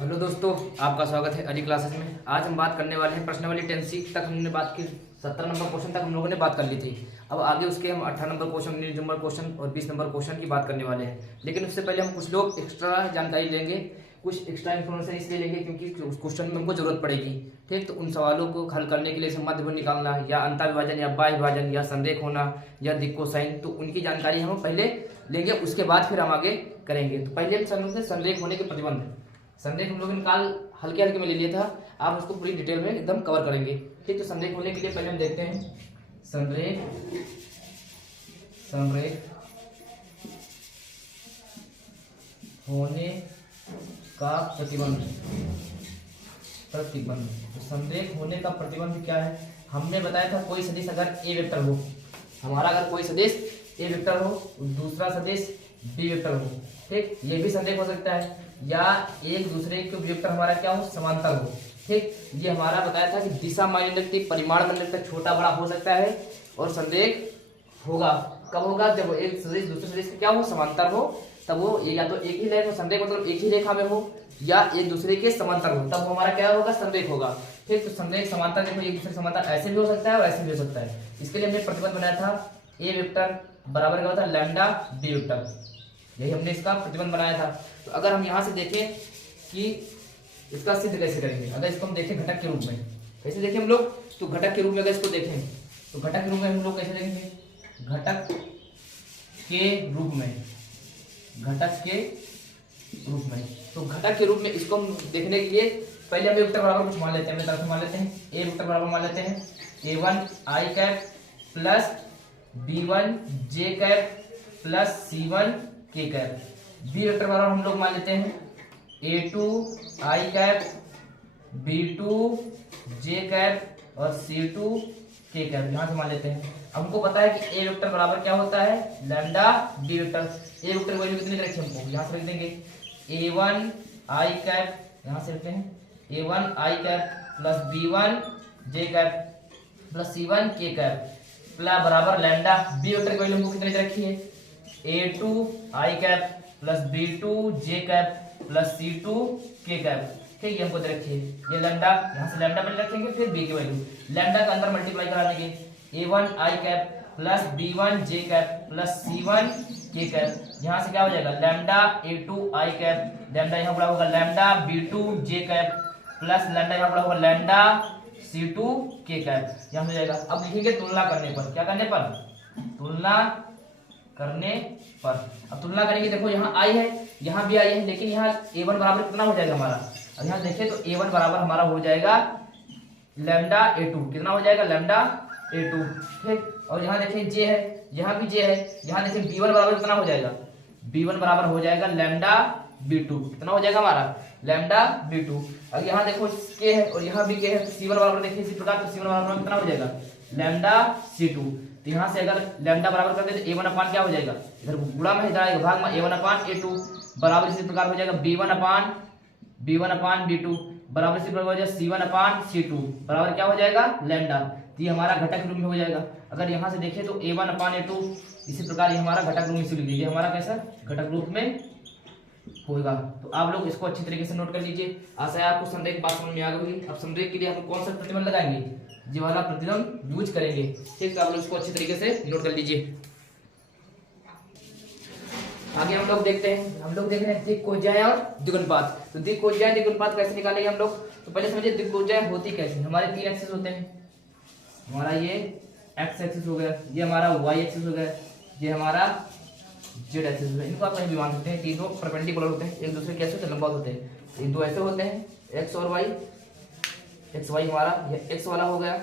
Hello दोस्तों, आपका स्वागत है अली क्लासेस में। आज हम बात करने वाले हैं प्रश्नावली 10C तक हमने बात की। 17 नंबर क्वेश्चन तक हम लोगों ने बात कर ली थी। अब आगे उसके हम 18 नंबर क्वेश्चन, 19 नंबर क्वेश्चन और 20 नंबर क्वेश्चन की बात करने वाले हैं। लेकिन उससे पहले हम कुछ लोग एक्स्ट्रा जानकारी लेंगे, कुछ एक्स्ट्रा इन्फॉर्मेशन इसलिए लेंगे क्योंकि उस क्वेश्चन में हमको जरूरत पड़ेगी। ठीक, तो उन सवालों को हल करने के लिए मध्य गुण निकालना या अंतर विभाजन या बाह्य विभाजन या संरेख होना या दिक् कोसाइन, तो उनकी जानकारी हम पहले लेंगे, उसके बाद फिर हम आगे करेंगे। तो पहले हम समझते हैं संरेख होने के प्रतिबंध। संरेख हम लोग निकाल हल्के हल्के में ले लिया था, आप उसको पूरी डिटेल में एकदम कवर करेंगे। ठीक, तो संरेख होने के लिए पहले हम देखते हैं संरेख होने का प्रतिबंध। तो संरेख होने का प्रतिबंध क्या है? हमने बताया था कोई सदिश अगर ए वेक्टर हो, हमारा अगर कोई सदिश ए वेक्टर हो, दूसरा सदिश बी वेक्टर हो, ठीक, ये भी संरेख हो सकता है, या एक दूसरे के वेक्टर हमारा क्या हो, समांतर हो। ठीक, ये हमारा बताया था कि दिशा मायने रखती, परिमाण मायने रखता, छोटा बड़ा हो सकता है और संरेख होगा। कब होगा? जब एक सदिश दूसरे सदिश के क्या हो, समांतर हो, तब वो या तो एक ही रेखा में संरेख मतलब एक ही रेखा में हो या एक दूसरे के समांतर हो, तब हमारा क्या होगा, संरेख होगा। ठीक, तो संरेख समांतर देखो, एक दूसरे समांतर ऐसे भी हो सकता है और ऐसे भी हो सकता है। इसके लिए हमने प्रतिबंध बनाया था ए वेक्टर बराबर क्या होता है, लैम्डा बी वेक्टर। यही हमने इसका प्रतिबंध बनाया था। तो अगर हम यहाँ से देखें कि इसका सिद्ध कैसे करेंगे, अगर इसको हम देखें घटक के रूप में, कैसे देखें हम लोग, तो घटक के रूप में अगर इसको देखें तो घटक के रूप में हम लोग कैसे देखेंगे, घटक के रूप में, घटक के रूप में। तो घटक के रूप में इसको हम देखने के लिए पहले हम वेक्टर बराबर कुछ मान लेते हैं, अपने तरफ से मान लेते हैं। ए वेक्टर बराबर मान लेते हैं a1 i cap plus b1 j cap plus c1 k cap. B vector बराबर हम लोग मान लेते हैं a2 i cap b2 j cap और c2 k कैप। यहाँ से मान लेते हैं। अब हमको पता है कि ए वेक्टर बराबर क्या होता है, लैम्डा बी वेक्टर। ए वेक्टर की वैल्यू कितनी रखी हमको, यहाँ से रख देंगे a1 i कैप, यहाँ से रखते हैं a1 i cap plus b1 j cap plus c1 k cap plus बराबर लैम्डा बी वेक्टर की वैल्यू हमको कितनी रखी है, a2 i cap plus b2 j cap plus c2 k cap. ठीक, ये हमको दे रखी है, ये लैम्डा, यहाँ से लैम्डा पहले रखेंगे फिर बी की वैल्यू, लैम्डा का अंदर मल्टीप्लाई करा देंगे a1 i cap plus b1 j cap plus c1 k cap. यहाँ से क्या हो जाएगा, lambda a2 i cap, lambda यहाँ बड़ा होगा lambda b2 j cap plus lambda यहाँ बड़ा होगा लैम्डा c2 k कैप। यहाँ हो जाएगा। अब लिखेंगे तुलना करने पर, क्या करने पर, तुलना करने पर। अब तुलना करेंगे, देखो यहाँ i है, यहाँ भी i है, लेकिन यहाँ a1 बराबर कितना हो जाएगा हमारा, अब यहाँ देखें तो a1 बराबर हमारा हो जाएगा लैम्डा a2, कितना हो जाएगा, लैम्डा a2। ठीक, और यहाँ देखें j है, यहाँ भी j है, यहाँ देखें b1 बराबर कितना हो जाएगा, b1 बराबर हो जाएगा लैम्डा b2, कितना हो जाएगा हमारा, लैम्डा b2। अब यहाँ देखो k है और यहाँ भी k है, तो c1 बराबर देखिए इसी प्रकार, तो c1 बराबर कितना हो जाएगा, लैम्डा c2। तो यहाँ से अगर लैम्डा बराबर कर दे तो a1 अपान क्या हो जाएगा, इधर गुणा में इधर आएगा भाग में, a1 अपान a2 बराबर इसी प्रकार हो जाएगा b1 अपान b2 बराबर इसी प्रकार हो जाएगा c1 अपान c2 बराबर क्या हो जाएगा, लैम्डा। तो ये हमारा घटक रूप में हो जाएगा। अगर यहाँ से देखें तो a1 अपान a2 इसी प्रकार ये हमारा घटक रूप में, इसी लिख लीजिए हमारा कैसा घटक रूप में होगा। तो आप लोग इसको अच्छी तरीके से नोट कर लीजिए। आशा है आपको संरेख बात समझ में आ गई। अब संरेख के लिए हम कौन सा प्रतिबंध लगाएंगे, ये वाला प्रतिबंध यूज करेंगे। ठीक, तो आप लोग इसको अच्छी तरीके से नोट कर लीजिए। आगे हम लोग देखते हैं, हम लोग देख रहे हैं दिक् कोज्या और द्विगुणपात। तो दिक् कोज्या द्विगुणपात कैसे निकालेंगे हम लोग, तो पहले समझिए दिक् कोज्या होती कैसे। हमारे तीन एक्सिस होते हैं, हमारा ये एक्स एक्सिस हो गया, ये हमारा वाई एक्सिस हो गया, ये हमारा जेड एक्सिस हो गया। इनको आप कहीं भी मान सकते हैं, तीनों परपेंडिकुलर होते हैं, एक दूसरे के कैसे लंबवत होते हैं। ये दो ऐसे होते हैं, एक्स और वाई, एक्स वाई हमारा ये एक्स वाला हो गया,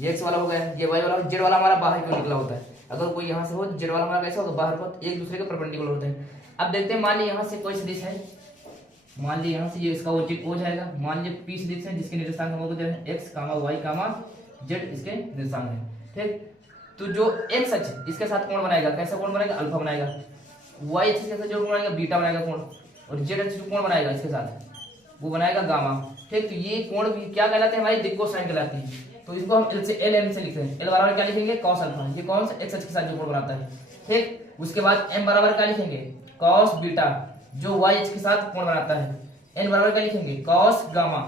ये एक्स वाला हो गया, ये वाई वाला, जेड वाला हमारा बाहर क्यों निकला होता है। अगर कोई यहाँ से हो, जेड वाला हमारा कैसा होगा, बाहर को, एक दूसरे के परपेंडिकुलर होते हैं। अब देखते हैं, मान लीजिए यहाँ से कोई सदिश है, मान लीजिए यहाँ से ये इसका ओजिट हो जाएगा, मान लीजिए पी सदिश है जिसके निर्देशांक हमको दे रहे हैं एक्स कामा वाई कामा जेड, इसके निर्देशांक है। ठीक, तो जो एक्स अक्ष इसके साथ कोण बनाएगा, कैसा कोण बनाएगा, अल्फा बनाएगा। वाई अक्ष के साथ जो कोण बनाएगा, बीटा बनाएगा कोण, और जेड अक्ष जो कोण बनाएगा इसके साथ वो बनाएगा गामा। ठीक, तो ये कोण भी क्या कहलाते हैं, हमारी दिक् कोसाइन कहलाती है। तो इसको हम एल से लिखते हैं, एल बराबर क्या लिखेंगे, कॉस अल्फा, ये कौन सा एक्स अक्ष के साथ जो कोण बनाता है। ठीक, उसके बाद एम बराबर क्या लिखेंगे, कॉस बीटा, जो वाई अक्ष के साथ कोण बनाता है। n बराबर क्या लिखेंगे कॉस गामा,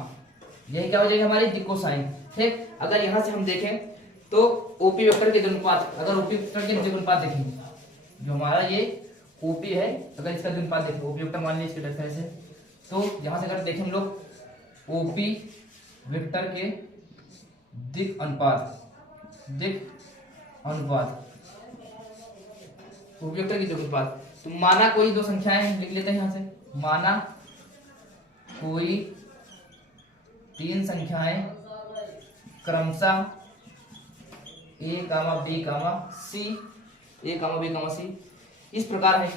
यही क्या हो जाएगी हमारी दिक्कोसाइन। ठीक, अगर यहाँ से हम देखें तो ओपी वेक्टर के अनुपात, अगर ओपी वेक्टर के अनुपात देखेंगे, जो हमारा ये ओपी है, अगर इसका अनुपात देखें, ओपी वेक्टर मान लीजिए इसके तरह से, तो यहाँ से अगर देखें हम लोग ओपी वेक्टर के दिक् अनुपात ओपी वेक्टर की दिक् अनुपात, तो माना कोई दो संख्याएं लिख लेते हैं यहाँ से, माना कोई तीन संख्याएं क्रमशः ए कामा बी कामा सी, ए कामा बी कामा सी इस प्रकार है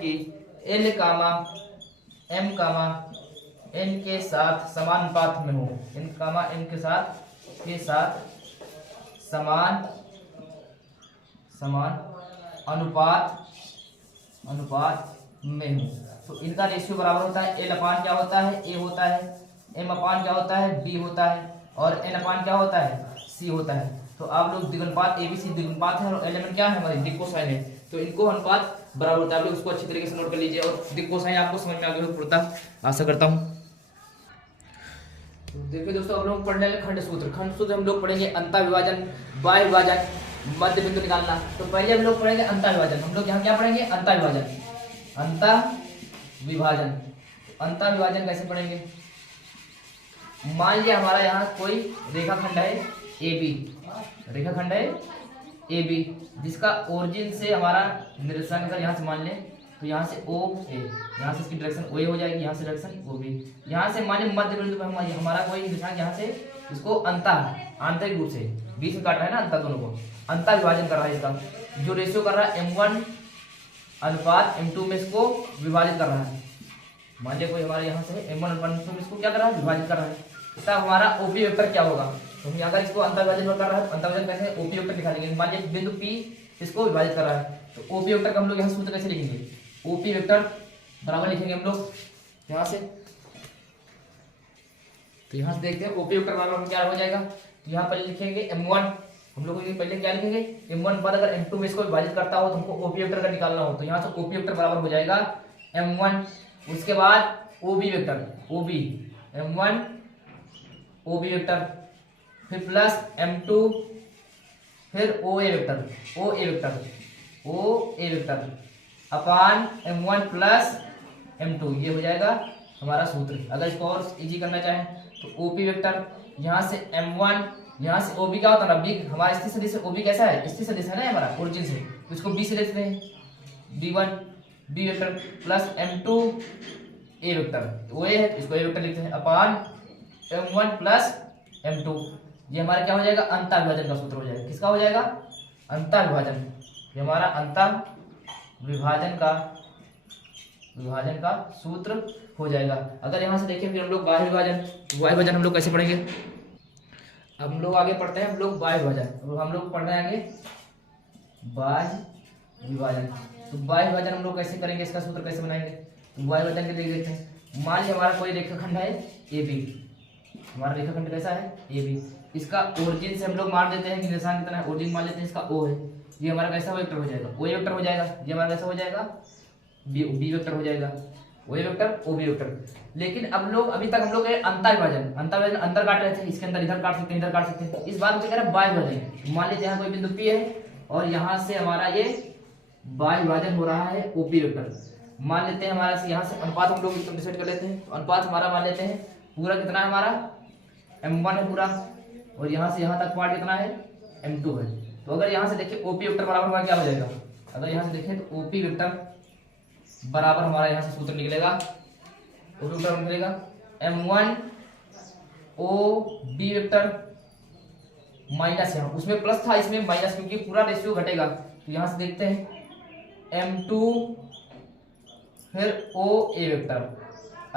कि एल कामा एम कामा एन के साथ समान अनुपात में हो, एन कामा एन के साथ समान अनुपात में हो, तो इनका रेशियो बराबर होता है एल अपान क्या होता है ए होता है, एम अपान क्या होता है बी होता है, और एन अपान क्या होता है सी होता है। तो आप लोग दिगनुपात ए बी सी दिगनुपात है और एलिमेंट क्या है हमारी दिक्कोसाइन है, तो इनको अनुपात बराबर होता है। आप लोग उसको अच्छी तरीके से नोट कर लीजिए और दिक्कोसाइन आपको समझ में आ गया पूर्णतः आशा करता हूँ। देखिए दोस्तों, अब लोग पढ़ने लगे खंड सूत्र हम लोग पढ़ेंगे अंता विभाजन, बाह्य विभाजन, मध्य बिंदु निकालना। तो पहले हम लोग पढ़ेंगे अंता विभाजन। हम लोग यहाँ क्या पढ़ेंगे अंता विभाजन कैसे पढ़ेंगे, मान लिया हमारा यहाँ कोई रेखाखंड है ए बी, जिसका ओरिजिन से हमारा निरसन अगर यहाँ से मान लें तो यहाँ से ओ ए, यहाँ से इसकी डायरेक्शन ओ ए हो जाएगी, यहाँ से डायरेक्शन ओ बी, यहाँ से मान लें मध्य बिंदु पर हमारा कोई निशान यहाँ से इसको आंतरिक रूप से बीच में काट रहा है ना, अंतर दोनों को अंता विभाजन कर रहा है, इसका जो रेशियो कर रहा है m1 अनुपात m2 में इसको विभाजित कर रहा है। मान लिया कोई हमारे यहाँ से m1 अनुपात m2 में इसको क्या कर रहा है विभाजित कर रहा है, तब हमारा ओपी वेक्टर क्या होगा, तो हम अगर इसको अंतर विभाजन कर रहा है तो अंतर विभाजन कैसे ओपी वेक्टर दिखा देंगे। मान लिया बिंदु P इसको विभाजित कर रहा है, तो ओपी वेक्टर का हम लोग यहाँ सूत्र कैसे लिखेंगे, ओपी वेक्टर बराबर लिखेंगे हम लोग यहाँ से, तो यहाँ से देखते हैं ओपी वेक्टर बराबर क्या हो जाएगा, तो यहाँ पर लिखेंगे m1, हम लोग पहले क्या लिखेंगे m1 पर अगर m2 में इसको विभाजित करता हो तो हमको ओपी वेक्टर का निकालना हो, तो यहाँ से ओपी वेक्टर बराबर हो जाएगा m1, उसके बाद ओबी वेक्टर m1 ओबी वेक्टर, फिर प्लस m2, फिर ओ A vector upon m1 plus m2, ये हो जाएगा हमारा सूत्र। अगर इसको और इजी करना चाहें तो ओपी वेक्टर यहाँ से m1, यहाँ से ओबी क्या होता है ना बी, हमारा स्थिर सदिश ओबी कैसा है स्थिर सदिश है ना हमारा ओरिजिन से, तो इसको बी से लिखते हैं b1 B vector plus m2 A vector, O A है इसको ए वेक्टर लिखते हैं अपान m1 प्लस m2, ये हमारा क्या हो जाएगा अंता विभाजन का सूत्र हो जाएगा। किसका हो जाएगा अंता विभाजन, ये हमारा अंता विभाजन का सूत्र हो जाएगा। अगर यहाँ से देखें फिर हम लोग बाह्य विभाजन हम लोग कैसे पढ़ेंगे, हम लोग आगे पढ़ते हैं हम लोग बाह्य विभाजन, हम लोग पढ़ रहे हैं आगे बाह्य विभाजन। तो बाह्य विभाजन हम लोग कैसे करेंगे, इसका सूत्र कैसे बनाएंगे, तो बाह्य विभाजन के लिए देखते हैं। मान लीजिए हमारा कोई रेखाखंड है ए बी, हमारा रेखाखंड कैसा है ए बी, इसका ओरिजिन से हम लोग मान देते हैं कि निशान कितना है, ओरिजिन मान लेते हैं इसका ओ है, ये हमारा कैसा वेक्टर हो जाएगा ओ ए वेक्टर हो जाएगा, ये हमारा कैसा हो जाएगा बी वेक्टर हो जाएगा, O A vector O B vector. लेकिन अब लोग अभी तक हम लोग अंतर विभाजन अंतर काट रहे थे, इसके अंदर इधर काट सकते हैं इधर काट सकते हैं, इस बार मुझे कह रहा है बाह्य विभाजन। मान लीजिए यहाँ कोई बिंदु P है और यहाँ से हमारा ये बाह्य विभाजन हो रहा है ओपी वेक्टर, मान लेते हैं हमारा से यहाँ से अनुपात हम लोग डिसाइड कर लेते हैं, अनुपात हमारा मान लेते हैं पूरा कितना है हमारा m1 है पूरा, और यहाँ से यहाँ तक पार्ट कितना है m2 है। तो अगर यहाँ से देखिए ओपी वेक्टर बराबर हमारा क्या हो जाएगा, अगर यहाँ से देखें तो ओपी वेक्टर बराबर हमारा यहाँ से सूत्र निकलेगा, ओपी वेक्टर निकलेगा m1 O B vector minus, यहाँ उसमें प्लस था इसमें माइनस, क्योंकि पूरा रेशियो घटेगा। तो यहाँ से देखते हैं m2 फिर ओ A vector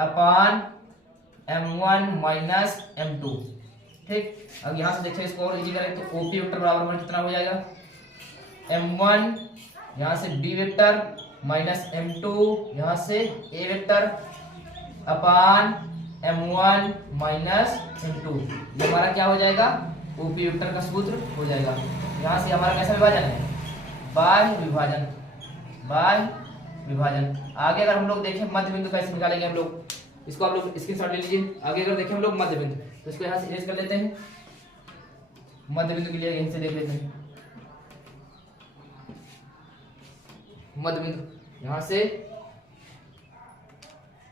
upon m1 minus m2, ठीक। अब यहाँ से देखिए इसको और इजी करें तो ओपी वेक्टर बराबर हमारा कितना हो जाएगा m1 यहाँ से b वेक्टर माइनस m2 यहाँ से a vector upon m1 minus m2, ये हमारा क्या हो जाएगा ओपी वेक्टर का सूत्र हो जाएगा। यहाँ से हमारा कैसा विभाजन है, बाह्य विभाजन, बाह्य विभाजन। आगे अगर हम लोग देखें मध्य बिंदु कैसे निकालेंगे हम लोग, इसको आप लोग स्क्रीनशॉट ले लीजिए। आगे अगर देखें हम लोग मध्य बिंदु, तो इसको यहाँ से इरेज कर लेते हैं। मध्य बिंदु के लिए यहीं से देख लेते हैं मध्य बिंदु। यहाँ से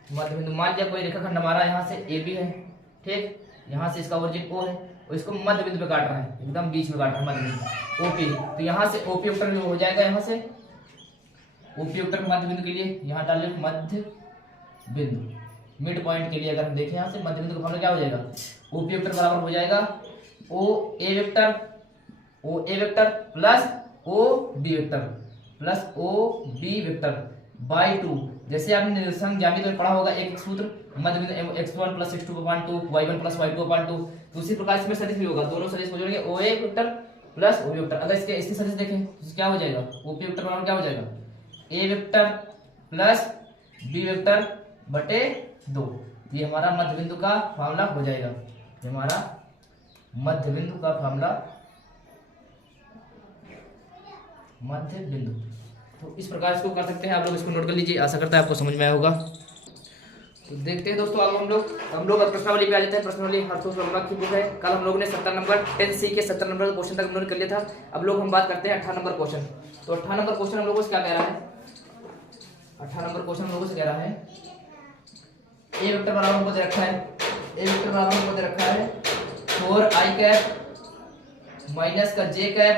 मध्य बिंदु मान लिया कोई रेखाखंड हमारा यहाँ से ए बी है, ठीक। यहाँ से इसका ओरिजिन ओ है और इसको मध्य बिंदु पे काट रहा है, एकदम बीच में काट रहा है मध्य बिंदु ओपी। तो यहाँ से ओपी वेक्टर हो जाएगा, यहाँ से ओपी वेक्टर मध्य बिंदु के लिए यहाँ डाल लें मध्य बिंदु, मिड पॉइंट के लिए अगर हम देखें यहाँ से मध्य बिंदु का फॉर्मूला क्या हो जाएगा, ओपी वेक्टर बराबर हो जाएगा O A vector plus O B vector plus O B vector by 2। जैसे आपने निरसन ज्यामिति में पढ़ा होगा एक सूत्र, मध्य बिंदु x1 plus x2/2 y1 plus y2/2, तो उसी प्रकार इसमें सदिश भी होगा, दोनों सदिश हो जाएंगे O A vector plus O B vector. अगर इसके सदिश देखें तो क्या हो जाएगा, ओपी वेक्टर बराबर क्या हो जाएगा, A vector plus B vector बटे 2। ये हमारा मध्य बिंदु का फार्मूला हो जाएगा, ये हमारा मध्य बिंदु का फार्मूला, मध्य बिंदु। तो इस प्रकार इसको कर सकते हैं आप लोग, इसको नोट कर लीजिए। आशा करता है आपको समझ में आया होगा। तो देखते हैं दोस्तों अब हम लोग प्रश्नावली पे आ जाते हैं। प्रश्नावली हरतोष वर्मा की बुक है। कल हम लोग ने 70 नंबर 10C के 70 नंबर क्वेश्चन तक नोट कर लिया था। अब लोग हम बात करते हैं 18 नंबर क्वेश्चन। तो 18 नंबर क्वेश्चन हम लोगों से क्या कह रहा है, 18 नंबर क्वेश्चन हम लोगों से कह रहा है ए वेक्टर बराबर हमको दे रखा है, ए वेक्टर बराबर हमको दे रखा है 4i कैप माइनस का j कैप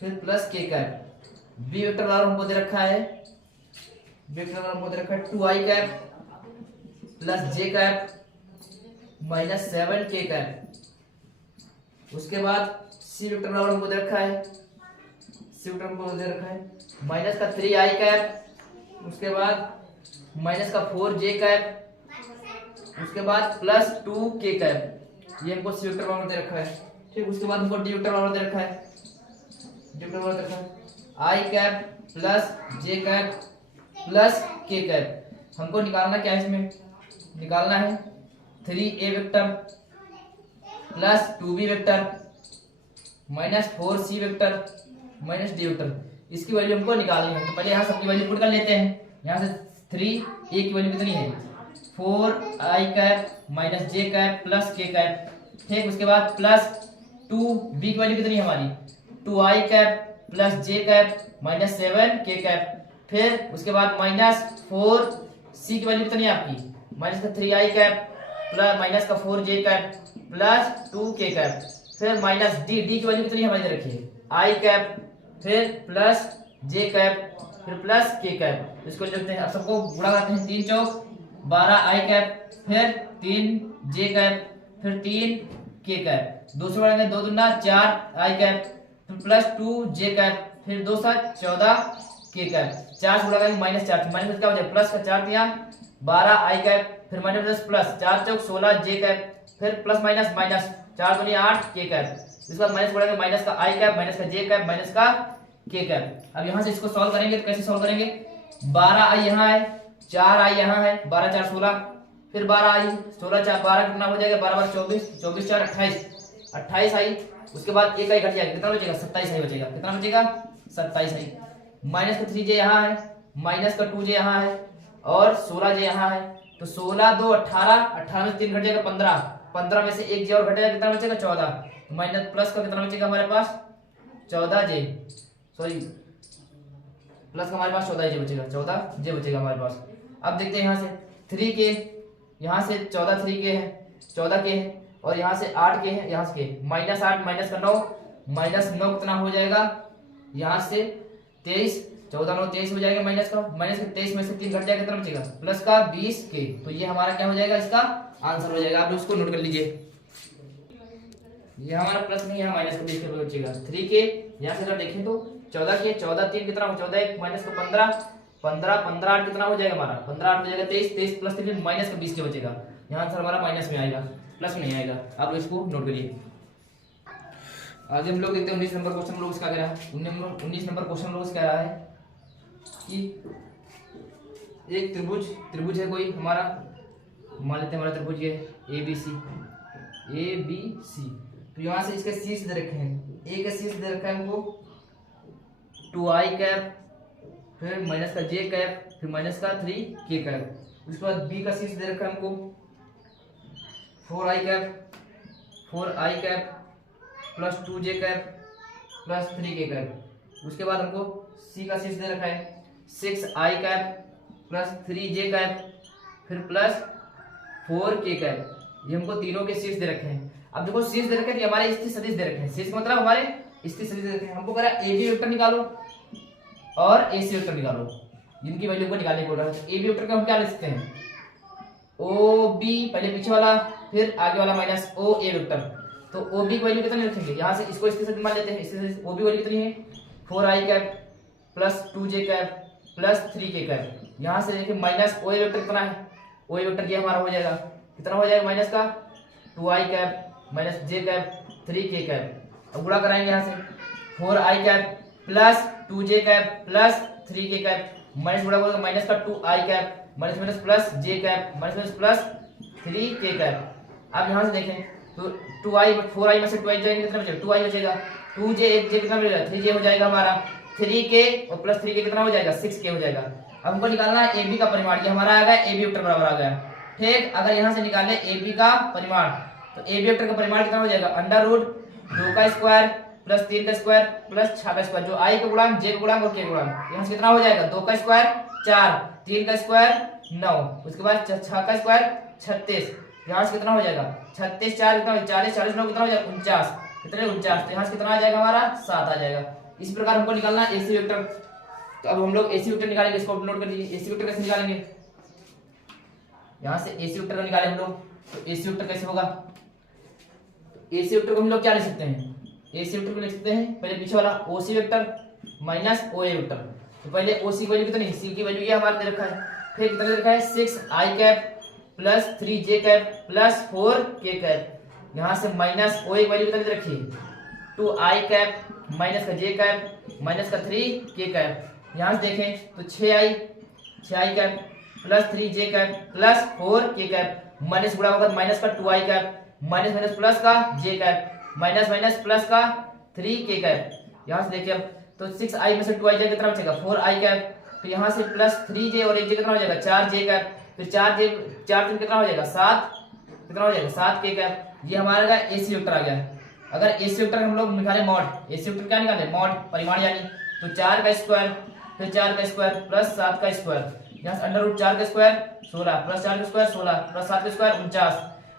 फिर plus k cap. B vector बराबर हमको दे रखा है, बी वेक्टर बराबर हमको दे रखा है 2i cap plus j cap minus 7k cap. उसके बाद सी वेक्टर बराबर हमको दे रखा है, सी वेक्टर हमको दे रखा है माइनस का 3i कैप, उसके बाद माइनस का 4j कैप, उसके बाद प्लस 2k कैप। ये हमको सी वेक्टर बराबर दे रखा है, ठीक। उसके बाद हमको डी वेक्टर बराबर दे रखा है, डी वेक्टर बराबर दे रखा है i cap plus j cap plus k cap. हमको निकालना क्या है, इसमें निकालना है 3a vector plus 2b vector minus 4c vector minus d vector. इसकी वैल्यू हमको निकालनी है। तो पहले यहाँ सबकी वैल्यू पुट कर लेते हैं। यहाँ से 3a की वैल्यू कितनी है, 4i cap minus j cap plus k cap, ठीक। उसके बाद प्लस 2b की वैल्यू कितनी है हमारी, 2i cap plus j cap minus 7k cap. फिर उसके बाद माइनस 4c की वैल्यू कितनी है आपकी, माइनस का 3i कैप प्लस माइनस का 4j cap plus 2k cap. फिर माइनस d की वैल्यू कितनी हमारी दे रखी है, i कैप फिर प्लस j कैप फिर प्लस k कैप। इसको लिखते हैं, अब सबको गुणा करते हैं, 3 चौक 12i कैप फिर 3j कैप फिर 3k कैप। 2 से बढ़ाएंगे 2 दूना 4i कैप फिर प्लस 2j कैप फिर 2 7 14k कैप। 4 से बढ़ाएंगे माइनस 4, माइनस क्या हो जाए प्लस का 4 दिया 12i कैप फिर माइनस प्लस 4 चौक 16j कैप फिर प्लस माइनस माइनस 4 दूनी 8k कैप। इसके बाद माइनस बढ़ाएंगे माइनस का i कैप माइनस का j कैप माइनस का k कैप। अब यहाँ से इसको सॉल्व करेंगे तो कैसे सॉल्व करेंगे, 12i यहाँ है 4i यहाँ है 12 4 16 फिर 12i 16 4 12 कितना हो जाएगा 12 12 24 24 4 28i। उसके बाद एक i घट जाएगा, कितना बचेगा 27i बचेगा, कितना बचेगा 27i। माइनस का 3j यहाँ है माइनस का 2j यहाँ है और 16j यहाँ है। तो 16 2 18, 18 में 3 घट जाएगा 15, 15 में से एक j और घटेगा, कितना बचेगा 14। माइनस प्लस का कितना बचेगा हमारे पास 14j, सॉरी प्लस का हमारे पास 14j बचेगा, 14j बचेगा हमारे पास। अब देखते हैं यहाँ से 3k, यहाँ से 14 3k है 14k है और यहाँ से 8k है, यहाँ से माइनस 8 माइनस का 9 माइनस 9 कितना हो जाएगा यहाँ से 23, 14 9 23 हो जाएगा माइनस का 23 में से 3 घट जाएगा, कितना बचेगा प्लस का 20k। तो ये हमारा क्या हो जाएगा, इसका आंसर हो जाएगा। आप उसको नोट कर लीजिए, ये हमारा प्लस नहीं है माइनस का 20 के बचेगा 3k। यहाँ से अगर देखें तो 14k 14 3 कितना 14 1 माइनस का 15 15 15 8 कितना हो जाएगा हमारा 15 8 हो जाएगा 23 23 प्लस 3 माइनस का 20 के बचेगा। यहाँ आंसर हमारा माइनस में आएगा, प्लस में नहीं आएगा। आप इसको नोट करिए। आगे हम लोग देखते हैं 19 नंबर क्वेश्चन हम लोग इसका कह रहा है 19 नंबर क्वेश्चन हम लोग कह रहा है कि एक त्रिभुज है कोई हमारा, मान लेते हैं हमारा त्रिभुज ये ABC तो यहाँ से इसके शीर्ष दे रखे हैं, ए के शीर्ष दे रखा है हमको 2i कैप, फिर माइनस का j कैप, फिर माइनस का 3k कैप। उसके बाद बी का शीर्ष दे रखा है हमको 4i cap plus 2j cap plus 3k cap. उसके बाद हमको सी का शीर्ष दे रखा है 6i cap plus 3j cap फिर प्लस 4k कैप। ये हमको तीनों के शीर्ष दे रखे हैं। अब देखो शीर्ष दे रखे हैं, हमारे स्थिर सदिश दे रखे हैं। शीर्ष मतलब हमारे स्थिर सदिश दे रखे हैं। हमको कह रहा है AB वेक्टर निकालो और AC वेक्टर निकालो, जिनकी वैल्यू को निकालने बोल रहा है। AB वेक्टर का हम क्या लिख सकते हैं, OB पहले पीछे वाला फिर आगे वाला माइनस OA वेक्टर। तो OB की वैल्यू कितनी रखेंगे, यहाँ से इसको स्थिर सदिश मान लेते हैं। स्थिर सदिश OB वैल्यू कितनी है 4i cap plus 2j cap plus 3k cap. यहाँ से देखिए माइनस OA वेक्टर कितना है, OA वेक्टर ये हमारा हो जाएगा, कितना हो जाएगा माइनस का 2i cap minus j cap 3k cap. अब गुणा कराएंगे यहाँ से 4i cap plus 2j cap plus 3k cap minus गुणा करोगे माइनस का 2i cap minus minus plus j cap minus minus plus 3k cap. अब यहाँ से देखें तो 2i 4i में से 2i जाएंगे कितना बचेगा 2i बचेगा, 2j एक j कितना बचेगा 3j हो जाएगा हमारा, 3k और प्लस 3k कितना हो जाएगा 6k हो जाएगा। अब हमको निकालना है AB का परिमाण, ये हमारा आ गया AB वेक्टर बराबर आ गया। ठीक, अगर यहाँ से निकाल ले AB का परिमाण तो AB वेक्टर का परिमाण कितना हो जाएगा अंडर रूट 2 का स्क्वायर प्लस 3 का स्क्वायर प्लस 6 का स्क्वायर, जो I का गुणांक j का गुणांक और k का गुणांक। यहाँ से कितना हो जाएगा 2 का स्क्वायर 4, 3 का स्क्वायर 9, उसके बाद 6 का स्क्वायर 36। यहाँ से कितना हो जाएगा 36 4 कितना 40 40 9 कितना हो जाएगा 49, कितने 49। तो यहाँ से कितना आ जाएगा हमारा 7 आ जाएगा। इस प्रकार हमको निकालना है AC वेक्टर। तो अब हम लोग AC वेक्टर निकालेंगे, इसको नोट कर लीजिए। AC वेक्टर कैसे निकालेंगे, यहाँ से AC वेक्टर को निकाले हम लोग, तो AC वेक्टर कैसे होगा, तो AC वेक्टर को हम लोग क्या लिख सकते हैं, AC वेक्टर को लिख सकते हैं पहले पीछे वाला OC vector minus OA vector. तो पहले OC की वैल्यू कितनी, C की वैल्यू ये हमारा दे रखा है, फिर कितना दे रखा है 6i cap plus 3j cap plus 4k cap. यहाँ से माइनस OA की वैल्यू कितनी दे रखी है 2i कैप माइनस का j कैप माइनस का 3k कैप। यहाँ से देखें तो 6i cap plus 3j cap plus 4k cap minus गुणा होगा माइनस का 2i cap minus minus plus का j cap minus minus plus का 3k कैप। यहाँ से देखिए अब तो 6i में से 2i जाएगा कितना बचेगा 4i कैप, फिर यहाँ से प्लस 3j और 1j कितना हो जाएगा 4j कैप, फिर 4j 4 कितना हो जाएगा 7, कितना हो जाएगा 7k कैप। ये हमारा AC वेक्टर आ गया। अगर AC वेक्टर हम लोग निकाले मॉड, AC वेक्टर क्या निकाले मॉड परिमाण यानी, तो 4 का स्क्वायर फिर 4 का स्क्वायर प्लस 7 का स्क्वायर, यहाँ से अंडर रूट 4 का स्क्वायर 16 प्लस 4 का स्क्वायर 16 प्लस 7 का स्क्वायर 49।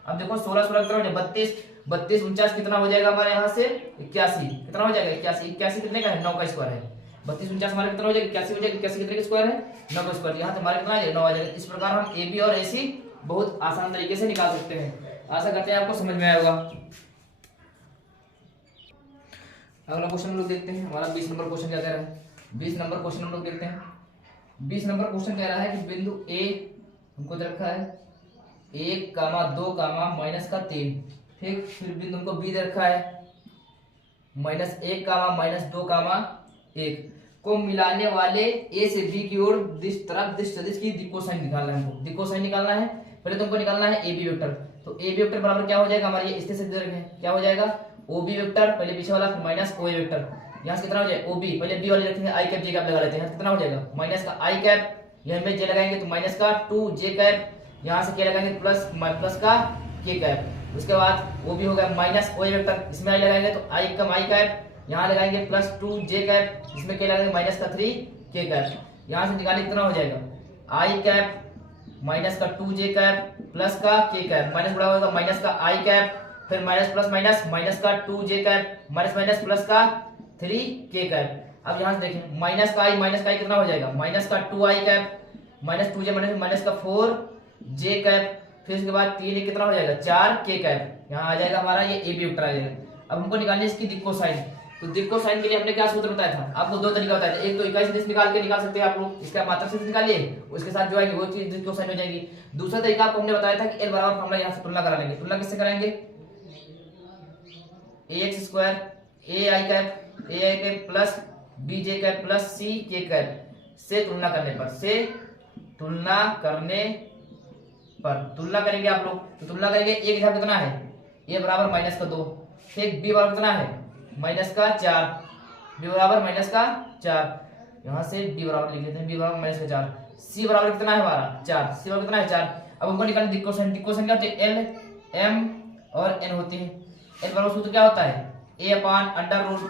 अब देखो 16 16 कितना हो जाएगा 32 32 49 कितना हो जाएगा हमारे यहाँ से 81, कितना हो जाएगा 81 81 कितने का है 9 का स्क्वायर है। 32 49 हमारे कितना हो जाएगा 81 हो जाएगा, 81 कितने का स्क्वायर है 9 का स्क्वायर। यहाँ से हमारे कितना आ जाएगा 9 आ जाएगा। इस प्रकार हम AB और AC बहुत आसान तरीके से निकाल सकते हैं। आशा करते हैं आपको समझ में आया होगा। अगला क्वेश्चन हम लोग देखते हैं, हमारा 20 नंबर क्वेश्चन क्या कह रहा है। 20 नंबर क्वेश्चन हम लोग देखते हैं। 20 नंबर क्वेश्चन कह रहा है कि बिंदु A हमको दे रखा है 1, 2, माइनस का 3, ठीक, फिर बिंदु हमको B दे रखा है -1, -2, 1 को मिलाने वाले A से B की ओर तरफ सदिश की दिक्कोसाइन निकालना है। हमको दिक्कोसाइन निकालना है। पहले तुमको निकालना है AB वेक्टर। तो AB वेक्टर बराबर क्या हो जाएगा हमारे ये स्थिर सदिश है, क्या हो जाएगा OB वेक्टर पहले पीछे वाला फिर माइनस OA वेक्टर। यहाँ से कितना हो जाएगा OB पहले B वाले रखेंगे I कैप J कैप लगा लेते हैं, कितना हो जाएगा माइनस का I कैप, यहाँ में J लगाएंगे तो माइनस का 2J कैप, यहाँ से क्या लगाएंगे प्लस का K कैप। उसके बाद OB हो गया माइनस OA वेक्टर, इसमें I लगाएंगे तो I कम I कैप, यहाँ लगाएंगे प्लस 2J कैप, इसमें क्या लगाएंगे माइनस का 3K कैप। यहाँ से निकालेंगे कितना हो जाएगा I कैप माइनस का 2J कैप प्लस का K कैप, माइनस बड़ा होगा माइनस का I कैप, फिर माइनस प्लस माइनस का 2J cap minus minus plus का 3K कैप। अब यहाँ से देखें माइनस का I कितना हो जाएगा माइनस का 2I cap minus 2J minus का 4J कैप, फिर उसके बाद 3 कितना हो जाएगा 4K कैप। यहाँ आ जाएगा हमारा ये AB वेक्टर आ जाएगा। अब हमको निकालनी है इसकी दिक्कोसाइन। तो दिक्कोसाइन के लिए हमने क्या सूत्र बताया था आपको, दो तरीका बताया था। एक तो इकाई सदिश निकाल सकते हैं आप लोग, इसका मात्रक सदिश निकालिए, उसके साथ जो आएगी वो चीज दिक्कोसाइन हो जाएगी। दूसरा तरीका आपको हमने बताया था कि L बराबर फॉर्मूला यहाँ से तुलना करा लेंगे। तुलना किससे कराएंगे ax square ai cap plus bj cap plus ck cap से तुलना करने पर तुलना करेंगे आप लोग। तो तुलना करेंगे a की जगह कितना है a बराबर -2, ठीक, बी बराबर कितना है माइनस का 4, बी बराबर माइनस का 4, यहाँ से बी बराबर लिख लेते हैं, बी बराबर माइनस का 4, सी बराबर कितना है हमारा 4, सी बराबर कितना है 4। अब हमको निकालना दिक् क्वेश्चन, दिक् क्वेश्चन क्या होती है, एल एम और एन होती है। एल बराबर सूत्र क्या होता है, A upon under root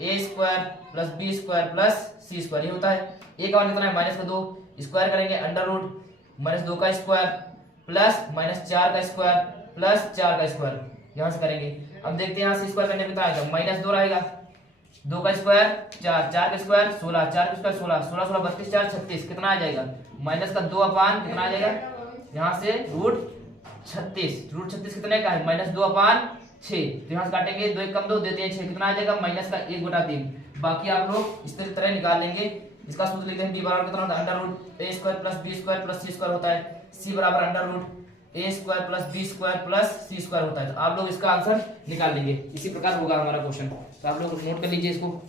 A square plus B square plus C square, ये होता है। ए का मान कितना है माइनस का 2, स्क्वायर करेंगे अंडर रूट माइनस 2 का स्क्वायर प्लस माइनस 4 का स्क्वायर प्लस 4 का स्क्वायर, यहाँ से करेंगे। अब देखते हैं यहाँ से स्क्वायर करने पे कितना आएगा, माइनस 2 रहेगा, 2 का स्क्वायर 4, 4 का स्क्वायर 16, 4 का स्क्वायर 16, 16 16 32 4 36, कितना आ जाएगा माइनस का 2 अपान कितना आ जाएगा यहाँ से रूट 36, रूट 36 कितने का है माइनस 2 अपान 6, तो यहाँ से काटेंगे 2 1 कम 2 देते हैं 6, कितना आ जाएगा माइनस का 1/3। बाकी आप लोग इस तरह निकाल लेंगे। इसका सूत्र लिखते हैं, डी बराबर कितना होता है under root A square plus B square plus C square होता है, सी बराबर under root A square plus B square plus C square होता है। तो आप लोग इसका आंसर निकाल लेंगे, इसी प्रकार होगा हमारा क्वेश्चन। तो आप लोग नोट कर लीजिए इसको।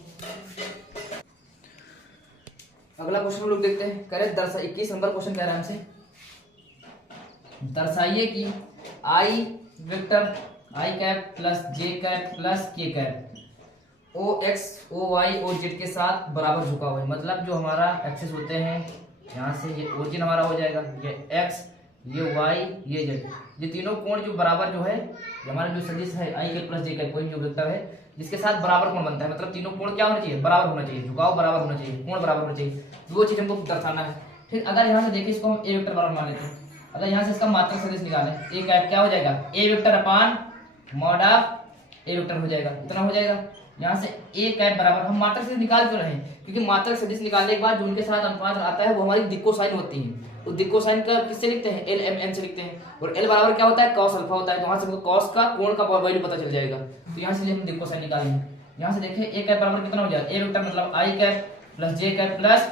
अगला क्वेश्चन हम लोग देखते हैं, करें दर्शा 21 नंबर क्वेश्चन कह रहा है हमसे, दर्शाइए कि I vector I cap plus J cap plus K cap O X O Y O Z के साथ बराबर झुका हुआ है। मतलब जो हमारा एक्सिस होते हैं, यहाँ से ये ओरिजिन हमारा हो जाएगा, ये एक्स ये वाई ये जेड, ये तीनों कोण जो बराबर जो है, हमारा जो सदिश है आई कैप प्लस जे कैप कोई जो वेक्टर है जिसके साथ बराबर कोण बनता है, मतलब तीनों कोण क्या होना चाहिए बराबर होना चाहिए, झुकाव बराबर होना चाहिए, कोण बराबर होना चाहिए, वो चीज हमको दर्शाना है। फिर अगर यहाँ से देखिए इसको हम ए वेक्टर बराबर मान लेते हैं, अगर यहाँ से इसका मात्रक सदिश निकालें ए कैप क्या हो जाएगा A vector upon mod of A vector हो जाएगा, इतना हो जाएगा। यहाँ से ए कैप बराबर हम मात्रक सदिश निकाल क्यों रहे हैं, क्योंकि मात्रक सदिश निकालने के बाद जो उनके साथ अनुपात आता है वो हमारी दिक्कोसाइन होती है। तो दिक्कोसाइन का किससे लिखते हैं एल एम एन से लिखते हैं, और एल बराबर क्या होता है कॉस अल्फा होता है, तो वहां से हमको कॉस का कोण का वैल्यू पता चल जाएगा। तो यहाँ से हम दिक्कोसाइन निकालेंगे। यहाँ से देखिए ए कैप बराबर कितना हो जाएगा ए वेक्टर मतलब आई cap plus J cap plus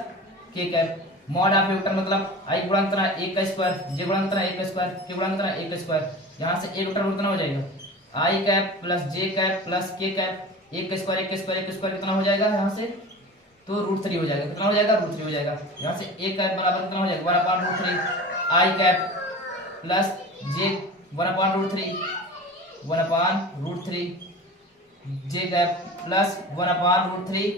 K cap, mod of vector मतलब आई गुणा कितना है 1 का स्क्वायर, जे गुणा कितना है 1 का स्क्वायर, के गुणा कितना है 1 का स्क्वायर। यहाँ से ए वेक्टर कितना हो जाएगा आई cap plus J cap plus K cap, 1 का स्क्वायर 1 का स्क्वायर 1 का स्क्वायर कितना हो जाएगा यहाँ से, तो रूट 3 हो जाएगा, कितना हो जाएगा रूट 3 हो जाएगा। यहाँ से ए कैप बराबर कितना हो जाएगा 1/√3 आई कैप प्लस जे 1/√3 1/√3 जे कैप प्लस 1/√3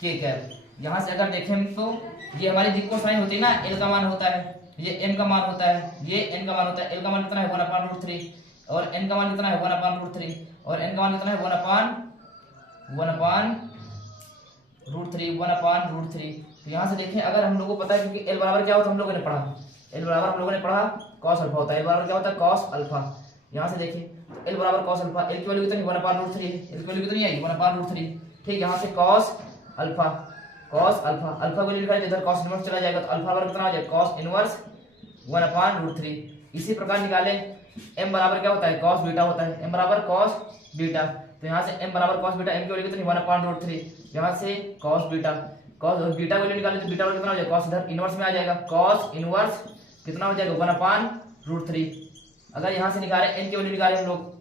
के कैप। यहाँ से अगर देखें तो ये हमारी दिक्कोसाइन होती है ना, एल का मान होता है, ये एन का मान होता है, ये एन का मान होता है, एल का मान कितना है 1/√3 और एन का मान कितना है 1/√3 और एन का मान कितना है 1/√3। तो यहाँ से देखें अगर हम लोगों को पता है, क्योंकि एल बराबर क्या होता है हम लोगों ने पढ़ा, एल बराबर हम लोगों ने पढ़ा कॉस अल्फा होता है, एल बराबर क्या होता है कॉस अल्फा। यहाँ से देखिए एल बराबर कॉस अल्फा, एल की वैल्यू कितनी 1/√3 है, एल की वैल्यू कितनी आई 1/√3, ठीक। यहाँ से कॉस अल्फा अल्फा वैल्यू लिखा है, इधर कॉस इनवर्स चला जाएगा, तो अल्फा बराबर कितना हो जाएगा कॉस इनवर्स 1/√3। इसी प्रकार निकालें m बराबर क्या होता है कॉस बीटा होता है, m बराबर कॉस बीटा, तो यहाँ से m बराबर कॉस बीटा, m की वैल्यू कितनी 1/√3, यहाँ से cos beta cos beta value निकालें तो बीटा वैल्यू कितना हो जाएगा कॉस इधर इनवर्स में आ जाएगा, कॉस इनवर्स कितना हो जाएगा 1/√3। अगर यहाँ से निकालें n की वैल्यू निकालें हम लोग,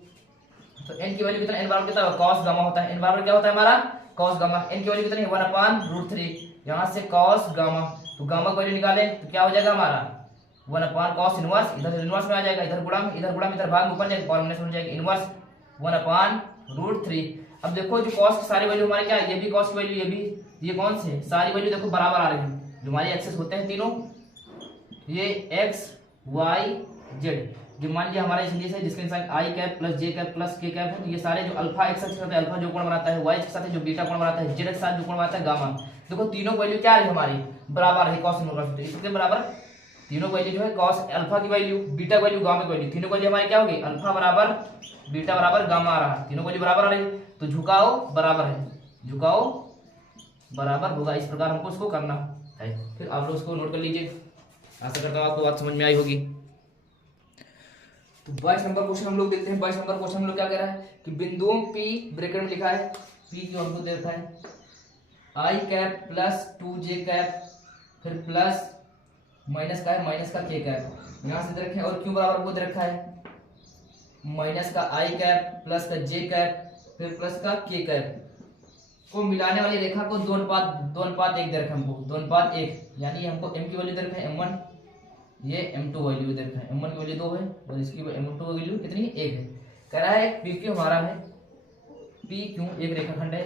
तो n की वैल्यू कितना n बराबर कितना कॉस गामा होता है, n बराबर क्या होता है हमारा कॉस गामा, n की वैल्यू कितनी 1/√3, यहाँ से कॉस गामा, तो गामा की वैल्यू निकालें तो क्या हो जाएगा हमारा 1/cos इनवर्स, इधर इनवर्स में आ जाएगा, इधर गुणा इधर भाग ऊपर जाएगा, कॉम्बिनेशन हो जाएगा इनवर्स 1/√3। अब देखो जो cos की सारी वैल्यू हमारे क्या है, ये भी cos की वैल्यू, ये भी, ये कौन से सारी वैल्यू देखो बराबर आ रही है, जो हमारी एक्सेस होते हैं तीनों, ये x y z, जो मान लीजिए हमारा सदिश है जिसके साइन आई cap plus J cap plus K cap है, तो ये सारे जो अल्फा एक्स के साथ अल्फा जो कोण बनाता है, वाई के साथ जो बीटा कोण बनाता है, जेड के साथ जो कोण बनाता है गामा। देखो तीनों वैल्यू क्या है हमारी बराबर है cos इनवर्स, इसके बराबर तीनों वैल्यू जो है cos अल्फा की वैल्यू, बीटा वैल्यू, गामा की वैल्यू, तीनों वैल्यू हमारी क्या होगी अल्फा बराबर बीटा बराबर गामा आ रहा है, तीनों वैल्यू बराबर आ रही है, तो झुकाव बराबर है, झुकाव बराबर होगा। इस प्रकार हमको इसको करना है। फिर आप लोग इसको नोट कर लीजिए, आशा करता हूँ आपको बात समझ में आई होगी। तो 22 नंबर क्वेश्चन हम लोग देखते हैं। 22 नंबर क्वेश्चन हम लोग क्या कह रहा है कि बिंदुओं P ब्रैकेट में लिखा है, P जो हमको दे रखा है आई कैप प्लस 2j कैप, फिर प्लस माइनस का है माइनस का के कैप, यहाँ से दे रखे हैं, और क्यों बराबर को दे रखा है माइनस का आई कैप प्लस का जे कैप फिर प्लस का के कैप को मिलाने वाली रेखा को 2:1 दे रखा है हमको, 2:1, यानी हमको m की वैल्यू दे रखा है m1, ये m2 वैल्यू दे रखा है, m1 की वैल्यू 2 है और इसकी m2 वैल्यू कितनी है 1 है। कह रहा है PQ हमारा है पी क्यू एक रेखाखंड है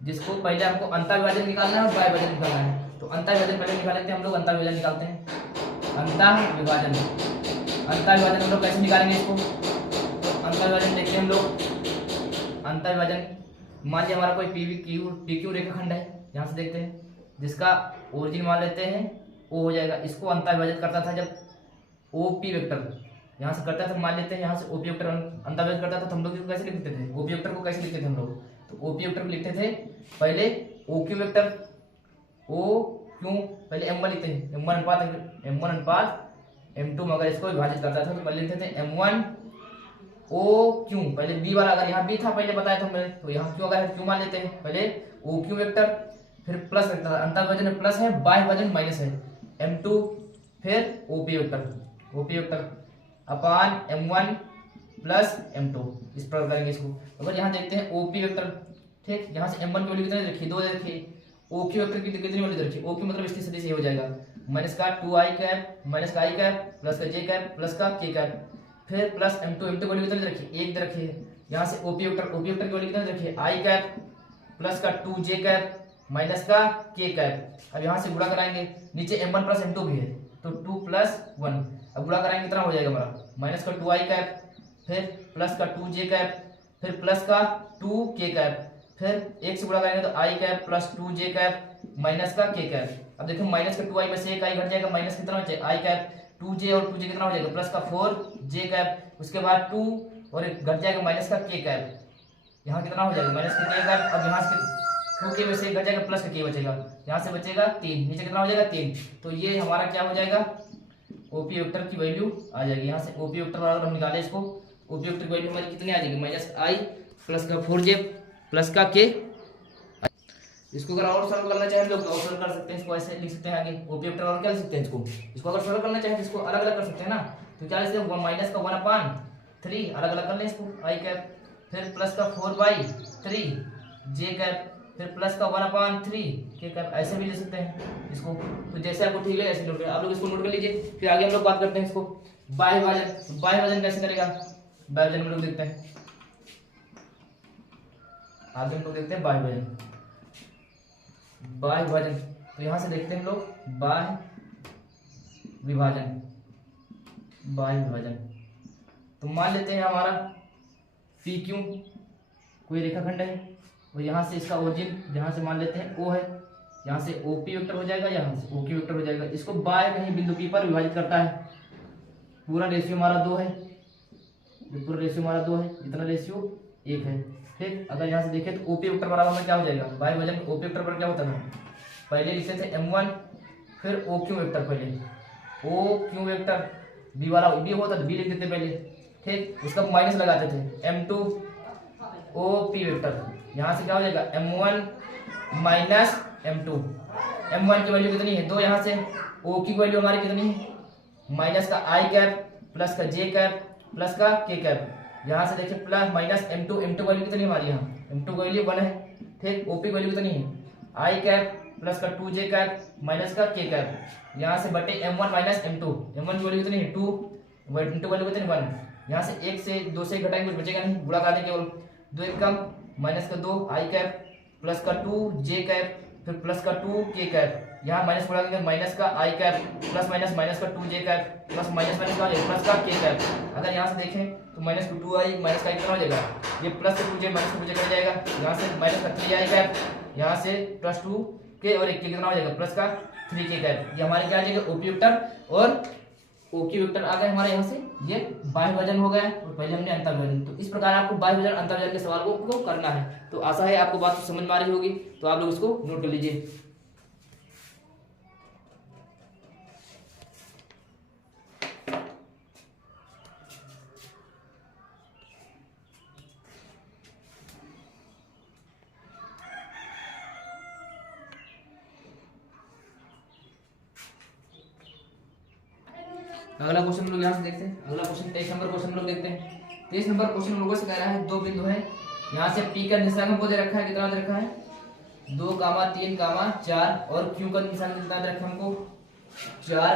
जिसको पहले हमको अंतःविभाजन निकालना है और बाह्य विभाजन निकालना है। तो अंतःविभाजन पहले निकाल लेते हैं हम लोग। अंतःविभाजन निकालते हैं। अंतःविभाजन हम लोग कैसे निकालेंगे इसको? तो अंतःविभाजन देखते हैं हम लोग। अंतःविभाजन मान लिया हमारा कोई पी क्यू रेखाखंड है, यहाँ से देखते हैं, जिसका ओरिजिन मान लेते हैं ओ हो जाएगा। इसको अंतःविभाजित करता था जब ओ पी वेक्टर यहाँ से करता था, मान लेते हैं यहाँ से ओपी वेक्टर अंतःविभाजित करता था, तो हम लोग इसको कैसे लिखते थे? ओपी वेक्टर को कैसे लिखते थे हम लोग? तो ओपी वेक्टर को लिखते थे पहले O Q vector, O Q पहले m1 लिखते हैं, m1 अनुपात m2 मगर इसको विभाजित करता था तो पहले लिखते थे m1 ओ क्यू, पहले बी वाला, अगर यहाँ बी था पहले बताया था हमने, तो यहाँ क्यू अगर क्यू मान लेते हैं, पहले ओ क्यू वेक्टर फिर प्लस रखता था, अंतःविभाजन में प्लस है, बाह्य विभाजन माइनस है, m2 फिर OP vector upon m1 plus m2, इस प्रकार करेंगे इसको। अगर यहाँ देखते हैं ओपी वेक्टर, ठीक, यहाँ से m1 की वैल्यू कितनी रखी? 2 रखी। ओक्यू वेक्टर की कितनी वैल्यू रखी? ओक्यू मतलब इसकी सदिश ये हो जाएगा माइनस का 2i कैप माइनस का i कैप प्लस का j कैप प्लस का k कैप, फिर प्लस m2 की वैल्यू कितनी रखी? 1 दे रखी है। यहाँ से ओपी वेक्टर की वैल्यू कितनी रखी है? i कैप प्लस का 2j कैप माइनस का k कैप। अब यहाँ से गुणा कराएंगे, नीचे m1 प्लस m2 भी है तो 2 प्लस 1, अब गुणा कराएंगे कितना हो जाएगा हमारा? माइनस का 2i कैप फिर प्लस का 2j कैप फिर प्लस का 2k कैप, फिर 1 से गुणा करेंगे तो i cap plus 2j cap minus का k कैप। अब देखो माइनस का 2i में से एक i घट जाएगा, माइनस कितना बचेगा? i कैप 2j और 2j कितना हो जाएगा? प्लस का 4j कैप, उसके बाद 2 और एक घट जाएगा माइनस का k कैप, यहाँ कितना हो जाएगा? माइनस का k कैप। अब यहाँ से 2k में से एक घट जाएगा प्लस का k बचेगा, यहाँ से बचेगा 3, नीचे कितना हो जाएगा? 3। तो ये हमारा क्या हो जाएगा? ओपी वेक्टर की वैल्यू आ जाएगी। यहाँ से ओपी वेक्टर बराबर हम निकाले इसको, ओपी वेक्टर की वैल्यू हमारी कितनी आ जाएगी? माइनस i प्लस का 4j प्लस का k। इसको अगर और सॉल्व करना चाहें हम लोग और सॉल्व कर सकते हैं, इसको ऐसे लिख सकते हैं आगे ओपी वेक्टर और क्या लिख सकते हैं इसको अगर सॉल्व करना चाहें तो इसको अलग अलग कर सकते हैं ना। तो क्या लिखते हैं? माइनस का 1/3 अलग अलग कर लें इसको, i कैप फिर प्लस का 4/3 j कैप फिर प्लस का 1/3 k कैप, ऐसे भी ले सकते हैं इसको। तो जैसे आपको ठीक है ऐसे नोट करें, आप लोग इसको नोट कर लीजिए। फिर आगे हम लोग बात करते हैं इसको बाह्य विभाजन। बाह्य विभाजन कैसे करेगा? बाह्य विभाजन हम लोग देखते हैं, आगे हम लोग देखते हैं बाह्य विभाजन। बाह्य विभाजन तो यहाँ से देखते हैं हम लोग बाह्य विभाजन। बाह्य विभाजन तो मान लेते हैं हमारा पी क्यू कोई रेखाखंड है और यहाँ से इसका ओरिजिन जहाँ से मान लेते हैं ओ है, यहाँ से ओपी वेक्टर हो जाएगा, यहाँ से ओक्यू वेक्टर हो जाएगा। इसको बाह्य कहीं बिंदु पी पर विभाजित करता है। पूरा रेशियो हमारा 2 है, पूरा रेशियो हमारा 2 है, इतना रेशियो 1 है। फिर अगर यहाँ से देखें तो ओपी वेक्टर बराबर में क्या हो जाएगा? बाह्य विभाजन ओपी वेक्टर पर क्या होता है? पहले लिखते थे m1 फिर ओक्यू वेक्टर, पहले ओक्यू वेक्टर बी वाला बी होता तो बी लिख देते पहले, ठीक, उसका माइनस लगाते थे m2 ओपी वेक्टर, यहाँ से क्या हो जाएगा? m1 minus m2। m1 की वैल्यू कितनी है? 2, यहाँ से o की वैल्यू हमारी कितनी है? माइनस का i कैप प्लस का j कैप प्लस का k कैप, यहाँ से देखिए प्लस माइनस m2 वैल्यू कितनी है हमारी? यहाँ m2 वैल्यू 1 है, ठीक, ओपी वैल्यू कितनी है? i कैप प्लस का 2j कैप माइनस का k कैप, यहाँ से बटे m1 माइनस m2 की वैल्यू कितनी है? 2, m2 वैल्यू कितनी? 1। यहाँ से 1 से 2 से घटाएंगे कुछ बचेगा नहीं, गुणा कर देंगे केवल 2 1 कम माइनस का 2 i कैप प्लस का 2j कैप फिर प्लस का 2k कैप, यहाँ माइनस गुणा करेंगे माइनस का i कैप प्लस माइनस का 2j कैप प्लस माइनस का प्लस का k कैप। अगर यहाँ से देखें तो माइनस का 2i माइनस का कितना हो जाएगा? ये प्लस से 2j माइनस का 2j कट जाएगा, यहाँ से माइनस का 3i कैप, यहाँ से प्लस 2k और 1k कितना हो जाएगा? प्लस का 3k कैप। ये हमारे क्या आ जाएगा? ओपी वेक्टर और ओक्यू वेक्टर आ गए हमारे यहाँ से। ये बाह्य विभाजन हो गया और पहले हमने अंतःविभाजन। तो इस प्रकार आपको बाह्य विभाजन अंतःविभाजन के सवाल को करना है। तो आशा है आपको बात समझ में आ रही होगी, तो आप लोग इसको नोट कर लीजिए। अगला क्वेश्चन हम लोग यहाँ से देखते हैं। अगला क्वेश्चन 23 नंबर क्वेश्चन हम लोग देखते हैं। 23 नंबर क्वेश्चन हम लोगों से कह रहा है 2 बिंदु है, यहाँ से P का निशान हमको दे रखा है, कितना दे रखा है? 2, 3, 4 और Q का निशान कितना दे रखा है हमको? 4,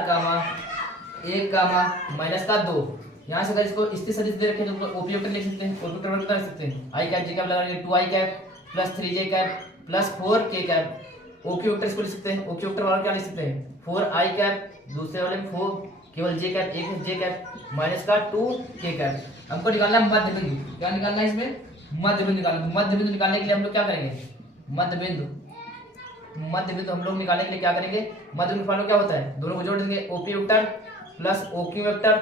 1, माइनस का 2। यहाँ से अगर इसको स्थिर सदिश दे रखे तो ओपी वेक्टर लिख सकते हैं, ओपी वेक्टर बता सकते हैं आई कैप जे कैप लगाएंगे 2 आई कैप प्लस 3 जे कैप प्लस 4 के कैप। ओक्यू वेक्टर इसको लिख सकते हैं, ओक्यू वेक्टर वाला क्या लिख सकते हैं 4 आई कैप, दूसरे वाले में 4 केवल जे कैप, एक है जे कैप माइनस का 2 के कैप। हमको निकालना मध्य बिंदु, क्या निकालना है इसमें मध्य बिंदु निकालना। मध्य बिंदु निकालने के लिए हम लोग क्या करेंगे मध्य बिंदु हम लोग निकालने के लिए क्या करेंगे मध्य बिंदु फॉर्मूला क्या होता है दोनों को जोड़ देंगे OP vector plus OQ vector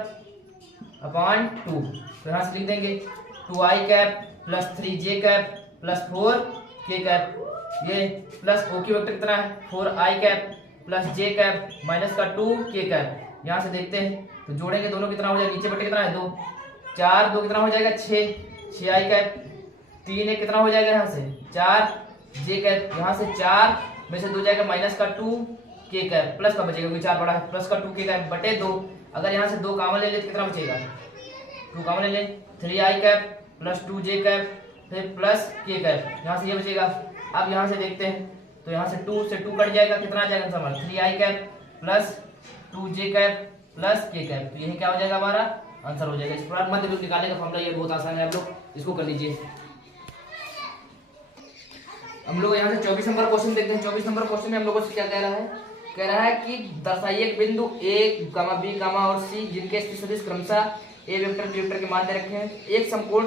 upon 2। तो यहाँ से लिख देंगे 2 आई कैप प्लस 3 जे कैप प्लस 4 के कैप। ये प्लस ओक्यू वेक्टर कितना है 4 आई cap plus J cap minus का 2 के कैप। यहाँ से देखते हैं तो जोड़ेंगे दोनों कितना हो जाएगा नीचे बटे कितना है 2 4 2 कितना हो जाएगा 6 आई कैप 3 एक कितना हो जाएगा यहाँ से 4 जे कैप। यहाँ से 4 में से 2 जाएगा माइनस का 2 के कैप प्लस का बचेगा क्योंकि 4 बड़ा है प्लस का 2 के कैप बटे 2। अगर यहाँ से 2 कॉमन ले ले तो कितना बचेगा 2 कॉमन ले ले 3 आई कैप प्लस 2 जे कैप फिर प्लस के कैप। यहाँ से ये बचेगा। अब यहाँ से देखते हैं तो यहाँ से 2 से 2 कट जाएगा कितना आ जाएगा आंसर 3 आई कैप प्लस 2 जे कैप प्लस के कैप। तो यही क्या हो जाएगा हमारा आंसर हो जाएगा। इस प्रकार मध्य बिंदु निकालने का फॉर्मूला ये बहुत आसान है, आप लोग इसको कर लीजिए। हम लोग यहाँ से 24 नंबर क्वेश्चन देखते हैं। 24 नंबर क्वेश्चन में हम लोगों से क्या कह रहा है कि दर्शाइए एक बिंदु ए, बी, और सी जिनके स्थित सदिश क्रमशः ए वेक्टर बी वेक्टर के मान दे रखे हैं। एक समकोण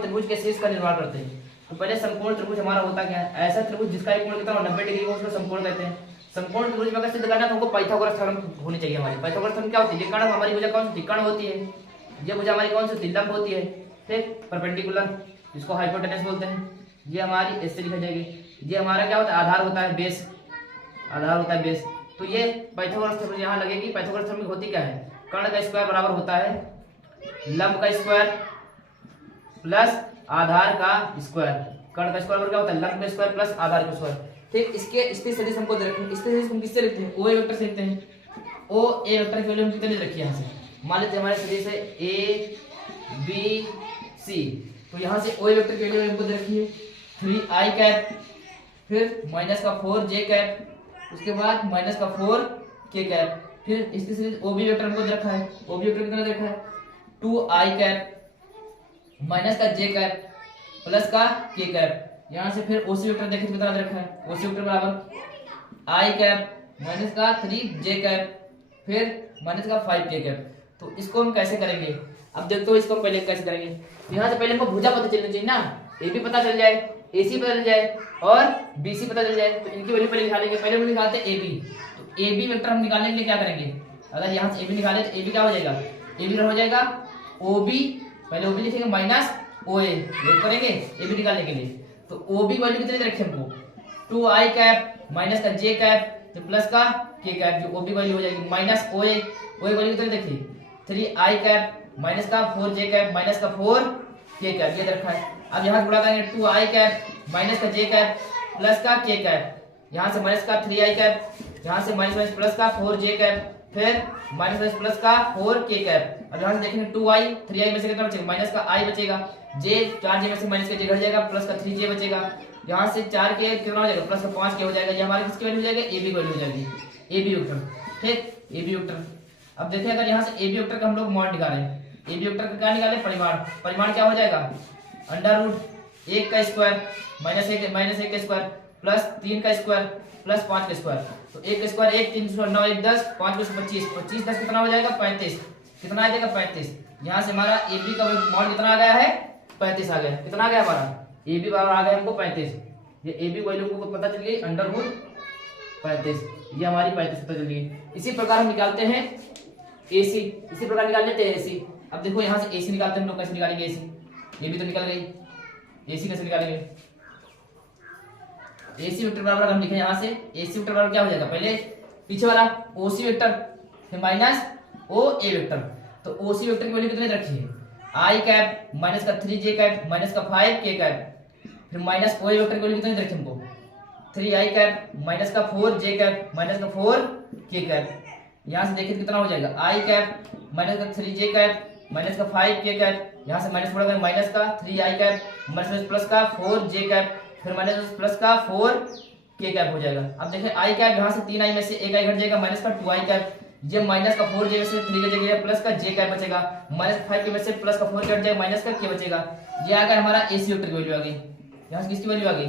त्रिभुज के शीर्ष का निर्माण करते हैं। तो पहले समकोण त्रिभुज हमारा होता क्या है ऐसा त्रिभुज जिसका एक कोण कितना 90 डिग्री हो उसको समकोण कहते हैं। समकोण त्रिभुज में अगर सिद्ध करना तो हमको पाइथागोरस थ्योरम होनी चाहिए हमारी। पाइथागोरस थ्योरम क्या होती है कर्ण हमारी भुजा कौन सी कर्ण होती है, ये भुजा हमारी कौन सी लंब होती है ठीक परपेंडिकुलर जिसको हाइपोटेनस बोलते हैं। ये हमारी ऐसे लिखा जाएगी। ये हमारा क्या होता है आधार होता है बेस, आधार होता है बेस। तो ये पाइथागोरस थ्योरम यहाँ लगेगी। पाइथागोरस थ्योरम होती क्या है कर्ण का स्क्वायर बराबर होता है लंब का स्क्वायर प्लस आधार का स्क्वायर। कर्ण का स्क्वायर क्या होता है लंब का स्क्वायर प्लस आधार का स्क्वायर ठीक। इसके स्थित सदिश हमको दे रखे हैं। स्थित सदिश हम किससे लिखते हैं ओ ए वेक्टर से लिखते हैं। ओ ए वेक्टर की वैल्यू हम कितने ले रखी है यहाँ से मान लेते हैं हमारे सदिश है ए बी सी। तो यहाँ से ओ ए वेक्टर की वैल्यू हमको दे रखी है 3 आई कैप फिर माइनस का 4 जे कैप उसके बाद माइनस का 4 के कैप। फिर इसके सदिश ओ बी वेक्टर हमको दे रखा है। ओ बी वेक्टर कितना दे रखा है 2 आई कैप माइनस का जे कैप प्लस का के कैप। यहाँ से फिर ओसी वेक्टर देखें कितना दे रखा है ओसी वेक्टर बराबर आई कैप माइनस का 3 जे कैप फिर माइनस का 5 के कैप। तो इसको हम कैसे करेंगे अब देखते हो इसको हम पहले कैसे करेंगे। यहाँ से पहले हमको भुजा पता चलनी चाहिए ना ए बी पता चल जाए AC पता चल जाए और BC पता चल जाए। तो इनकी वैल्यू पहले निकालेंगे। पहले हम निकालते हैं AB। तो AB वेक्टर हम निकालने के लिए क्या करेंगे अगर यहाँ से AB निकाले तो AB क्या हो जाएगा AB हो जाएगा OB पहले OB लिखेंगे माइनस OA वेट करेंगे AB निकालने के लिए। तो OB वैल्यू कितनी रखे हमको 2 आई कैप माइनस का जे कैप तो प्लस का के कैप जो OB वैल्यू हो जाएगी माइनस OA वैल्यू कितनी देखिए 3 आई कैप माइनस का 4 जे कैप माइनस का 4 के कैप ये रखा है। अब यहाँ गुणा करेंगे 2 आई कैप माइनस का जे कैप प्लस का के कैप। यहाँ से माइनस का 3 आई कैप यहाँ से माइनस प्लस का 4 जे कैप फिर माइनस प्लस का 4 के कैप। अब यहाँ से देखेंगे 2 आई 3 आई में से कितना बचेगा माइनस का आई बचेगा जे 4 जे में से माइनस का जे घट जाएगा प्लस का 3 जे बचेगा। यहाँ से 4 के कितना हो जाएगा प्लस का 5 के हो जाएगा। ये हमारे किसकी वैल्यू हो जाएगा ए बी वैल्यू हो जाएगी ए बी वेक्टर ठीक ए बी वेक्टर। अब देखिए अगर यहाँ से ए बी वेक्टर का हम लोग मॉड निकालें ए बी वेक्टर का क्या निकाले परिमाण क्या हो जाएगा अंडर रूट 1 का स्क्वायर माइनस 1 का स्क्वायर प्लस 3 का स्क्वायर प्लस 5 का स्क्वायर। तो 1 का स्क्वायर 1 3 9 1 10 5 25 25 10 कितना हो जाएगा 35 कितना आ जाएगा 35। यहाँ से हमारा ए बी का मॉड कितना आ गया है 35 आ गया। कितना आ गया हमारा ए बी बराबर आ गया हमको 35। ये ए बी वैल्यू को पता चल गई अंडर रूट 35 ये हमारी 35 पता चल गई। इसी प्रकार हम निकालते हैं AC इसी प्रकार निकाल लेते हैं AC। अब देखो यहाँ से AC निकालते हैं हम लोग कैसे निकालेंगे AC ये भी तो निकल गई AC कैसे निकालेंगे AC वेक्टर बराबर हम लिखें यहाँ से AC वेक्टर बराबर क्या हो जाएगा पहले पीछे वाला OC वेक्टर फिर माइनस OA वेक्टर। तो OC वेक्टर की वैल्यू कितने रखी है आई कैप माइनस का 3 जे कैप माइनस का 5 के कैप फिर माइनस OA वेक्टर की वैल्यू कितने रखी हमको 3 आई कैप माइनस का 4 जे कैप माइनस का 4 के कैप। यहाँ से देखिए कितना हो जाएगा आई कैप माइनस का 3 जे कैप माइनस का 5 के कैप। यहाँ से माइनस थोड़ा माइनस का 3 आई कैप माइनस प्लस का 4 जे कैप फिर माइनस प्लस का 4 के कैप हो जाएगा। अब देखिए आई कैप यहाँ से 3 आई में से 1 आई घट जाएगा माइनस का 2 आई कैप ये माइनस का 4j में से 3 के जगह प्लस का j कैप बचेगा, -5 के में से प्लस का 4 कट जाएगा, माइनस का k बचेगा। ये आ गया हमारा AC वेक्टर की वैल्यू आ गई। यहाँ से किसकी वैल्यू आ गई,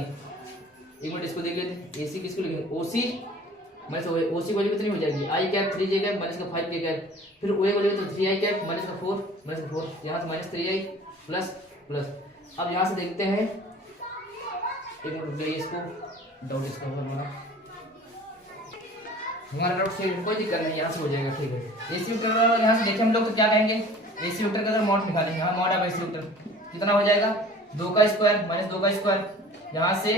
एक मिनट इसको देख लेते हैं। AC किसको लिखेंगे, OC माइनस OC वैल्यू कितनी हो जाएगी, I cap 3j cap minus का 5k कैप, फिर OA वैल्यू तो 3i कैप माइनस का 4 यहाँ से माइनस 3i प्लस। अब यहाँ से देखते हैं, एक मिनट रुक जाइए, इसको डाउट इसका हमारा डाउट से कोई दिक्कत नहीं, यहाँ से हो जाएगा, ठीक है। AC वेक्टर यहाँ से देखें हम लोग तो क्या कहेंगे, AC वेक्टर का अगर मॉड निकालेंगे, हाँ मॉड ऑफ AC वेक्टर कितना हो जाएगा, 2 का स्क्वायर माइनस 2 का स्क्वायर, यहाँ से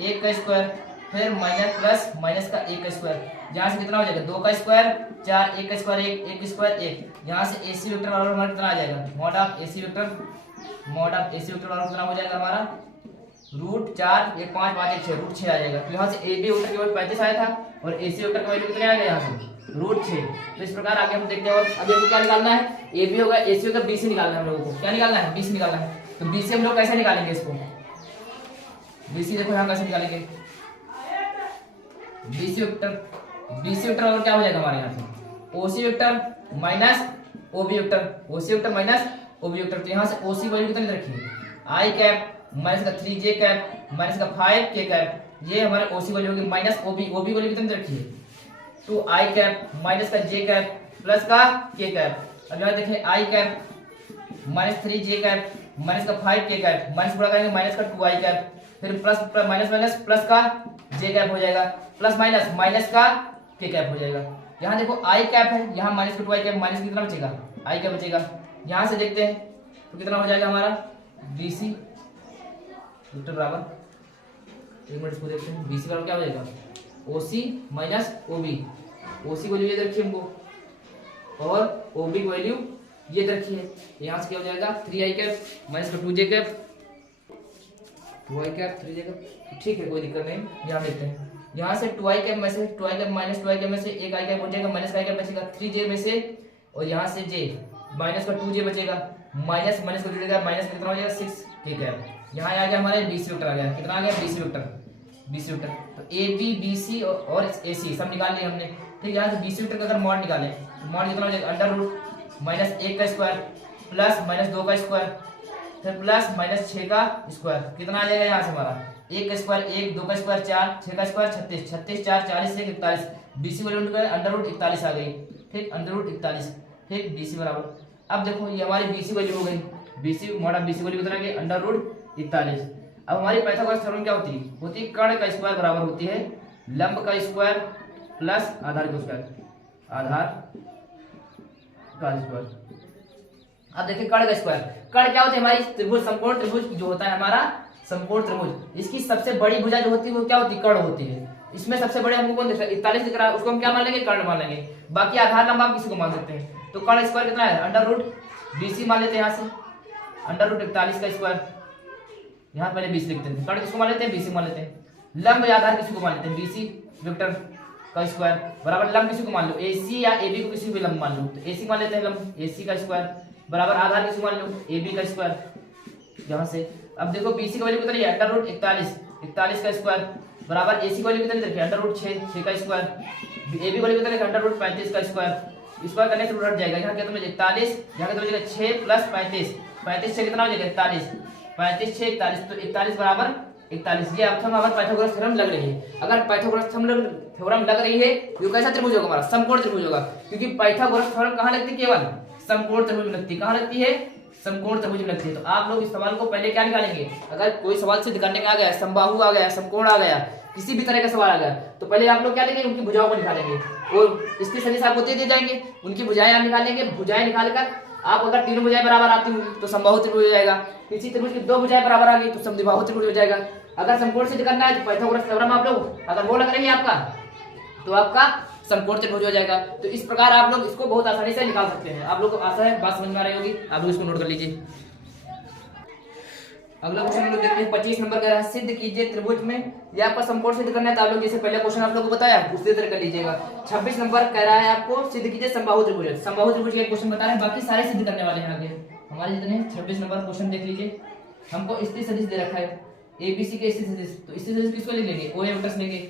1 का स्क्वायर, फिर माइनस प्लस माइनस का 1 का स्क्वायर, यहाँ से कितना हो जाएगा 2 का स्क्वायर 4, 1 का स्क्वायर 1 स्क्वायर 1, यहाँ से AC वेक्टर वाला हमारा कितना आ जाएगा, मॉड ऑफ AC वेक्टर वाला कितना हो जाएगा हमारा, √4 1 5 5 1 6 √6 आ जाएगा। तो यहाँ से AB वेक्टर की वैल्यू 35 आया था और AC वेक्टर का वैल्यू कितना आ गया यहाँ से √6। तो इस प्रकार आगे हम देखते हैं। और अभी हमको क्या निकालना है, AB होगा, AC होगा, BC निकालना है हम लोगों को। क्या निकालना है, BC निकालना है। तो BC हम लोग कैसे निकालेंगे इसको, BC देखो यहाँ कैसे निकालेंगे, BC वेक्टर और क्या हो जाएगा हमारे यहाँ से OC vector minus OB vector, तो यहाँ से OC वैल्यू कितनी रखिए, I कैप माइनस का 3j कैप माइनस का 5k कैप, ये हमारे OC वैल्यू होगी, माइनस OB वैल्यू कितनी रखिए 2i कैप माइनस का j कैप प्लस का k कैप। अब यहाँ देखें I cap minus 3j cap minus का 5k कैप, माइनस गुणा करेंगे माइनस का 2i कैप, फिर प्लस माइनस प्लस का j कैप हो जाएगा, प्लस माइनस का k कैप हो जाएगा। यहाँ देखो I कैप है, यहाँ माइनस का 2i कैप, माइनस कितना बचेगा, I कैप बचेगा। यहाँ से देखते हैं तो कितना हो जाएगा हमारा BC वेक्टर बराबर, एक मिनट इसको देखते हैं, BC बराबर क्या हो जाएगा OC माइनस OC वैल्यू ये रखिए हमको और OB की वैल्यू ये रखिए। यहाँ से क्या हो जाएगा 3i कैप माइनस का 2j cap 2i cap 3j cap, ठीक है कोई दिक्कत नहीं। यहाँ देखते हैं, यहाँ से 2i कैप में से 2i cap minus 2i cap में से एक i कैप हो जाएगा, माइनस का i कैप बचेगा 3j में से, और यहाँ से j माइनस का 2j बचेगा, माइनस का जुड़ेगा, माइनस कितना हो जाएगा 6k कैप। यहाँ आ गया हमारे BC वेक्टर आ गया, कितना आ गया BC वेक्टर। तो AB BC और AC सब निकाल लिए हमने, ठीक है। यहाँ से BC वेक्टर का अगर मॉड निकालें तो मॉड कितना हो जाएगा, अंडर माइनस 1 का स्क्वायर प्लस माइनस 2 का स्क्वायर, फिर प्लस माइनस 6 का स्क्वायर, कितना आ जाएगा यहाँ से हमारा 1 का स्क्वायर 1, 2 का स्क्वायर 4, 6 का square 36, 4 40 1 41, BC value under root 41 आ गई, ठीक, अंडर रूट 41, ठीक, BC बराबर। अब देखो ये हमारी BC वैल्यू हो गई, BC mod of BC value कितना है अंडर रूट 41। अब हमारी पाइथागोरस थ्योरम क्या होती है, कर्ण का स्क्वायर बराबर होती है लंब का स्क्वायर प्लस आधार का स्क्वायर, अब देखिए कर्ण का स्क्वायर, कर्ण क्या होती है हमारी त्रिभुज, समकोण त्रिभुज जो होता है हमारा समकोण त्रिभुज, इसकी सबसे बड़ी भुजा जो होती है वो क्या होती है, कर्ण होती है। इसमें सबसे बड़े हमको कौन दिख रहा है 41 दिख रहा है, उसको हम क्या मान लेंगे, कर्ण मान लेंगे। बाकी आधार लंब आप किसी को मान सकते हैं। तो कर्ण स्क्वायर कितना है अंडर रूट BC मान लेते हैं, यहाँ से अंडर रूट 41 का स्क्वायर, यहाँ पहले 20 लिखते हैं, कर्ण किसको मान लेते हैं BC मान लेते हैं। लंब या आधार किसी को मान लेते हैं BC वेक्टर का स्क्वायर बराबर लंब किसी को मान लो AC या AB को किसी भी लंब मान लो, तो AC मान लेते हैं लंब AC का स्क्वायर बराबर आधार किसी को मान लो AB का स्क्वायर। यहाँ से अब देखो BC का वैल्यू कितनी है अंडर रूट 41 का स्क्वायर बराबर AC की वैल्यू कितनी रखी है अंडर रूट 6 का स्क्वायर, AB वैल्यू कितनी अंडर रूट 35 का स्क्वायर करने से रूट हट जाएगा। यहाँ कितना हो जाएगा 41, यहाँ कितना हो जाएगा 6 प्लस 35 से कितना हो जाएगा 41, 6 41, तो 41 बराबर 41। ये अब हमारा पाइथागोरस थ्योरम लग रही है। अगर पाइथागोरस थ्योरम लग रही है तो कैसा त्रिभुज होगा हमारा, समकोण त्रिभुज होगा, क्योंकि पाइथागोरस थ्योरम कहाँ लगती है, केवल समकोण त्रिभुज में लगती है। कहाँ लगती है, समकोण त्रिभुज में लगती है। तो आप लोग इस सवाल को पहले क्या निकालेंगे, अगर कोई सवाल सिद्ध करने में आ गया, समबाहु आ गया, समकोण आ गया, किसी भी तरह का सवाल आ गया, तो पहले आप लोग क्या लेंगे, उनकी भुजाओं को निकालेंगे और इसके सदिश आपको दे दिए जाएंगे, उनकी भुजाएं आप निकालेंगे। भुजाएं निकालकर आप अगर तीनों भुजाएं बराबर आती होंगी तो समबाहु त्रिभुज हो जाएगा, किसी त्रिभुज की दो भुजाएं बराबर आ गई तो समद्विबाहु त्रिभुज हो जाएगा। अगर समकोण सिद्ध करना है तो पाइथागोरस थ्योरम आप लोग अगर वो लग रही है आपका, तो आपका समकोण त्रिभुज हो जाएगा। तो इस प्रकार आप लोग इसको बहुत आसानी से निकाल सकते हैं। आप लोग को आशा है बात समझ में आ रही होगी, आप लोग इसको नोट कर लीजिए। अगला क्वेश्चन हम लोग देखते हैं 25 नंबर का, सिद्ध कीजिए त्रिभुज में, ये आपका समकोण सिद्ध करना है तो आप लोग जैसे पहले क्वेश्चन आप लोगों को बताया उसी तरह कर लीजिएगा। 26 नंबर कह रहा है आपको सिद्ध कीजिए समबाहु त्रिभुज, समबाहु त्रिभुज का क्वेश्चन बता रहे हैं, बाकी सारे सिद्ध करने वाले हैं आगे हमारे जितने। 26 नंबर क्वेश्चन देख लीजिए, हमको स्थिर सदिश दे रखा है ABC के स्थिर सदिश, तो स्थिर सदिश किसको ले लेंगे, OA वेक्टर से लेंगे।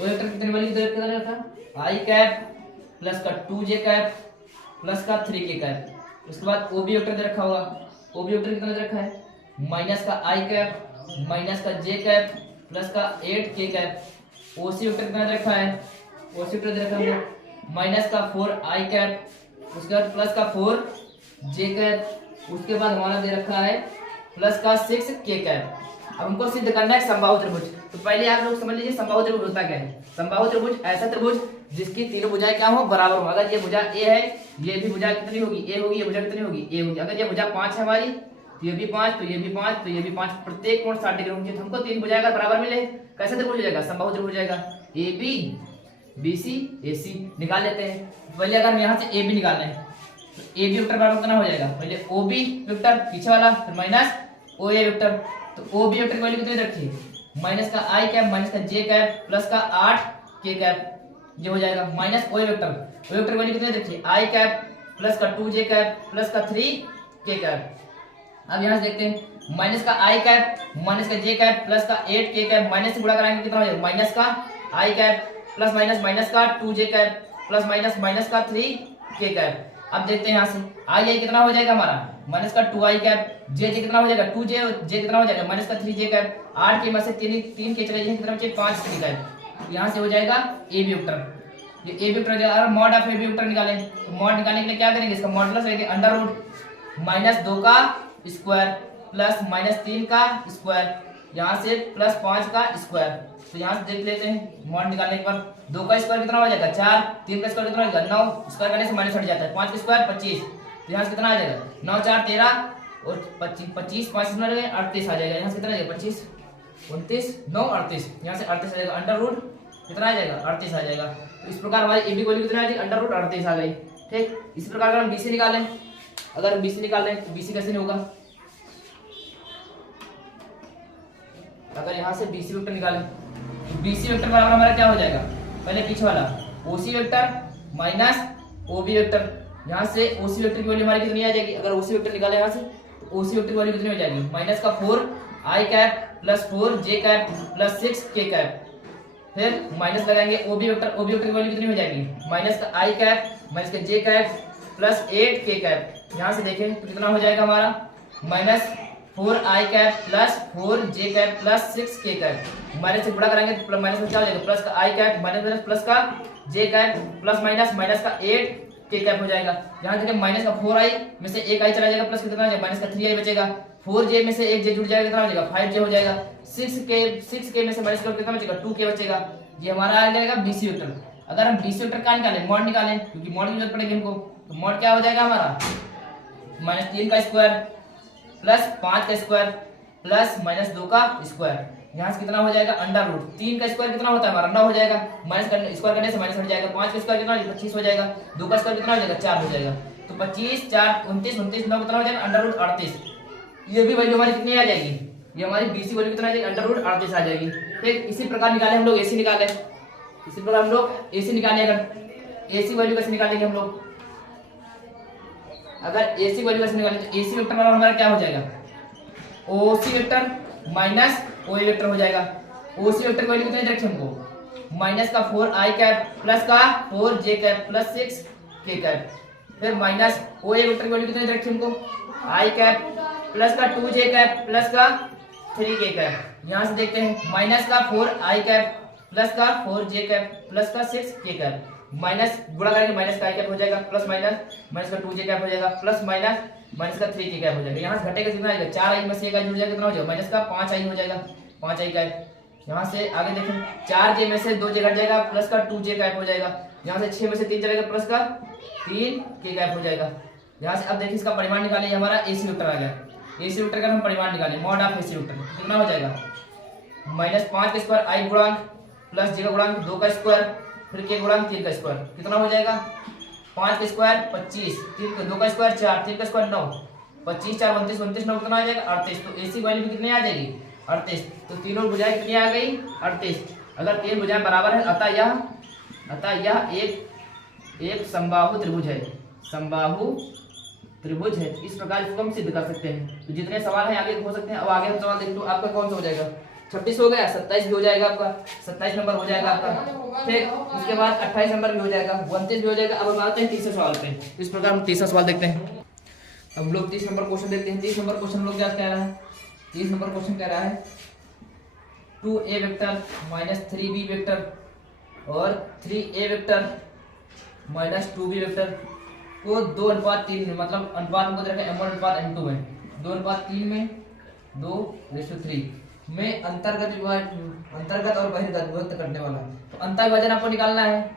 OA वेक्टर कितने वाली दे रखा था, I कैप प्लस का 2j कैप प्लस का 3k कैप। उसके बाद ओबी वेक्टर दे रखा होगा, ओबी वेक्टर कितना दे रखा है, माइनस का i कैप माइनस का j कैप प्लस का 8k कैप। ओसी वेक्टर कितना दे रखा है, ओसी वेक्टर दे रखा है माइनस का 4i कैप, उसके बाद प्लस का 4j कैप, उसके बाद हमारा दे रखा है प्लस का 6k कैप। अब हमको सिद्ध करना है समबाहु त्रिभुज। तो पहले आप लोग समझ लीजिए समबाहु त्रिभुज होता क्या है। समबाहु त्रिभुज ऐसा त्रिभुज जिसकी तीनों भुजाएं क्या हो, बराबर हो। अगर ये भुजा ए है, ये भी भुजा कितनी होगी, ए होगी, ये भुजा कितनी होगी, ए होगी। अगर ये भुजा 5 है हमारी, तो ये भी 5, तो ये भी 5, तो ये भी 5, प्रत्येक कोण 60 डिग्री होनी चाहिए। हमको तीन भुजाएं अगर बराबर मिले कैसे त्रिभुज हो जाएगा, समबाहु त्रिभुज हो जाएगा। ए बी बी सी ए सी निकाल लेते हैं। पहले अगर हम यहाँ से ए बी निकालना है तो ए बी वेक्टर बराबर कितना हो जाएगा, पहले ओ बी वेक्टर पीछे वाला, फिर माइनस ओ ए वेक्टर। तो ओ बी वेक्टर की वैल्यू कितनी रखी है, माइनस का आई कैप माइनस का जे कैप प्लस का 8k कैप, ये हो जाएगा। Minus O A vector, O vector की वैल्यू कितनी रखी है, आई कैप प्लस का 2j कैप प्लस का 3k कैप। अब यहाँ से देखते हैं माइनस का आई कैप माइनस का जे कैप प्लस का 8k कैप, माइनस से गुणा कराएंगे कितना हो जाएगा, माइनस का आई कैप प्लस माइनस माइनस का 2j cap plus minus minus का 3k कैप। अब देखते हैं यहाँ से आई कितना हो जाएगा हमारा, माइनस का 2i कैप, जे कितना हो जाएगा 2j, जे कितना हो जाएगा माइनस का 3j कैप, 8 के में से 3 के चले जाएंगे कितना बचे 5k कैप। यहाँ से हो जाएगा ए बी वेक्टर। ये ए बी वेक्टर अगर mod of A B vector निकालें तो मॉड निकालने के लिए क्या करेंगे, इसका मॉडुलस लेंगे अंडर रूट माइनस 2 का स्क्वायर प्लस माइनस 3 का स्क्वायर, यहाँ से प्लस 5 का स्क्वायर। तो यहाँ से देख लेते हैं मॉड निकालने के बाद 2 का स्क्वायर कितना हो जाएगा 4, 3 का स्क्वायर कितना हो जाएगा 9, स्क्वायर करने से माइनस हट जाता है, 5 का स्क्वायर 25, तो यहाँ से कितना आ जाएगा 9 4 13 और 25 5 में 38 आ जाएगा। यहाँ से कितना आ जाएगा 25 29 9 38, यहाँ से 38 आ जाएगा, अंडर रूट कितना आ जाएगा 38 आ जाएगा। तो इस प्रकार हमारी ए बी वैल्यू कितना आ जाएगी, अंडर रूट 38 आ गई। ठीक, इसी प्रकार अगर हम बी सी निकालें, अगर हम बी सी निकालें तो बी सी कैसे नहीं होगा, अगर यहाँ से बी सी वेक्टर निकालें तो बी सी वेक्टर बराबर हमारा क्या हो जाएगा, पहले पीछे वाला O C vector minus O B vector. यहाँ से ओ सी वेक्टर की वैल्यू हमारी कितनी आ जाएगी, अगर ओ सी वेक्टर निकाले यहाँ से तो ओ सी वेक्टर की वैल्यू कितनी हो जाएगी, माइनस का 4i cap plus 4j cap plus 6k cap. फिर माइनस लगाएंगे O B vector, O B vector की वैल्यू कितनी हो जाएगी, माइनस का i कैप माइनस का j cap plus 8k cap. यहाँ से देखें तो कितना हो जाएगा हमारा, minus 4i cap plus 4j cap plus 6k cap. Minus से गुणा करेंगे तो माइनस में क्या हो जाएगा, प्लस का i कैप माइनस प्लस का j कैप प्लस माइनस का 8k कैप हो जाएगा। यहाँ देखिए माइनस का 4i में से एक i चला जाएगा, प्लस कितना हो जाएगा माइनस का 3i बचेगा, 4j में से एक j जुड़ जाएगा कितना हो जाएगा 5j हो जाएगा, 6k में से माइनस करो कितना बचेगा 2k बचेगा। ये हमारा आ जाएगा बीसी वेक्टर। अगर हम बीसी वेक्टर का निकालें, मॉड निकालें, क्योंकि मॉड की जरूरत पड़ेगी हमको, तो मॉड क्या हो जाएगा हमारा, माइनस 3 का स्क्वायर प्लस 5 का स्क्वायर प्लस माइनस 2 का स्क्वायर। यहाँ से कितना हो जाएगा, अंडर रूट 3 का स्क्वायर कितना होता है हमारा 9 हो जाएगा, माइनस स्क्वायर करने से माइनस हट जाएगा, 5 का स्क्वायर कितना 25 हो जाएगा, 2 का स्क्वायर कितना हो जाएगा 4 हो जाएगा। तो 25 4 29 29 9 कितना हो जाएगा, अंडर रूट 38। ये भी वैल्यू हमारी कितनी आ जाएगी, ये हमारी बीसी वैल्यू कितना आ जाएगी, अंडर रूट 38 आ जाएगी। ठीक, इसी प्रकार निकाले हम लोग एसी निकाले, इसी प्रकार हम लोग एसी निकाले। अगर एसी वैल्यू कैसे निकालेंगे हम लोग, अगर एसी वैल्यू कैसे निकालेंगे तो एसी वेक्टर बराबर हमारा क्या हो जाएगा, ओसी वेक्टर माइनस ओए वेक्टर हो जाएगा। ओसी वेक्टर की वैल्यू कितनी रखी हमको, माइनस का 4i कैप प्लस का 4j cap plus 6k cap. फिर माइनस ओए वेक्टर की वैल्यू कितनी रखी हमको, i कैप प्लस का 2j कैप प्लस का 3k कैप। यहाँ से देखते हैं माइनस का 4i कैप प्लस का 4j कैप प्लस का 6k कैप, माइनस गुणा करेंगे माइनस का i कैप हो जाएगा प्लस माइनस का 2j कैप हो जाएगा प्लस माइनस का 3k कैप हो जाएगा। यहाँ से घटेगा कितना आएगा, 4i में से एक i जुड़ जाएगा कितना हो जाएगा, माइनस का 5i हो जाएगा 5i कैप। यहाँ से आगे देखें 4j में से 2j घट जाएगा प्लस का 2j कैप हो जाएगा। यहाँ से 6 में से 3 चलेगा प्लस का 3k कैप हो जाएगा। यहाँ से अब देखिए इसका परिमाण निकालें, हमारा एसी वेक्टर आ गया। एसी वेक्टर का हम परिमाण निकालें, मॉड ऑफ एसी वेक्टर कितना हो जाएगा, माइनस 5 का स्क्वायर i गुणांक प्लस j का गुणांक 2 का स्क्वायर फिर k गुणांक 3 का स्क्वायर कितना हो जाएगा, 5 का स्क्वायर 25, 2 का स्क्वायर 4, 3 का स्क्वायर 9, 25 4 29 29 9 कितना आ जाएगा 38। तो एसी वैल्यू कितनी आ जाएगी 38। तो तीनों भुजाएं कितनी आ गई 38। अगर तीन भुजाएं बराबर है अतः यह एक समबाहु त्रिभुज है, समबाहु त्रिभुज है। इस प्रकार इसको हम सिद्ध कर सकते हैं। तो जितने सवाल हैं आगे हो सकते हैं। अब आगे हम सवाल देख लो, आपका कौन सा हो जाएगा 26 हो गया, 27 भी हो जाएगा आपका, 27 नंबर हो जाएगा आपका। ठीक, उसके बाद 28 नंबर भी हो जाएगा, 29 भी हो जाएगा। अब हम आते हैं तीसरे सवाल पे। इस प्रकार हम तीसरा सवाल देखते हैं। अब हम लोग 30 नंबर क्वेश्चन देखते हैं। 30 नंबर क्वेश्चन हम लोग क्या कह रहा है, 30 नंबर क्वेश्चन कह रहा है 2a vector minus 3b vector और 3a vector minus 2b vector को 2:3 में, मतलब अनुपात हमको दे रखा है m1:m2 में, 2:3 में 2:3 में अंतर्गत और बहिर्गत विभक्त करने वाला है। तो अंतर्विभाजन आपको निकालना है,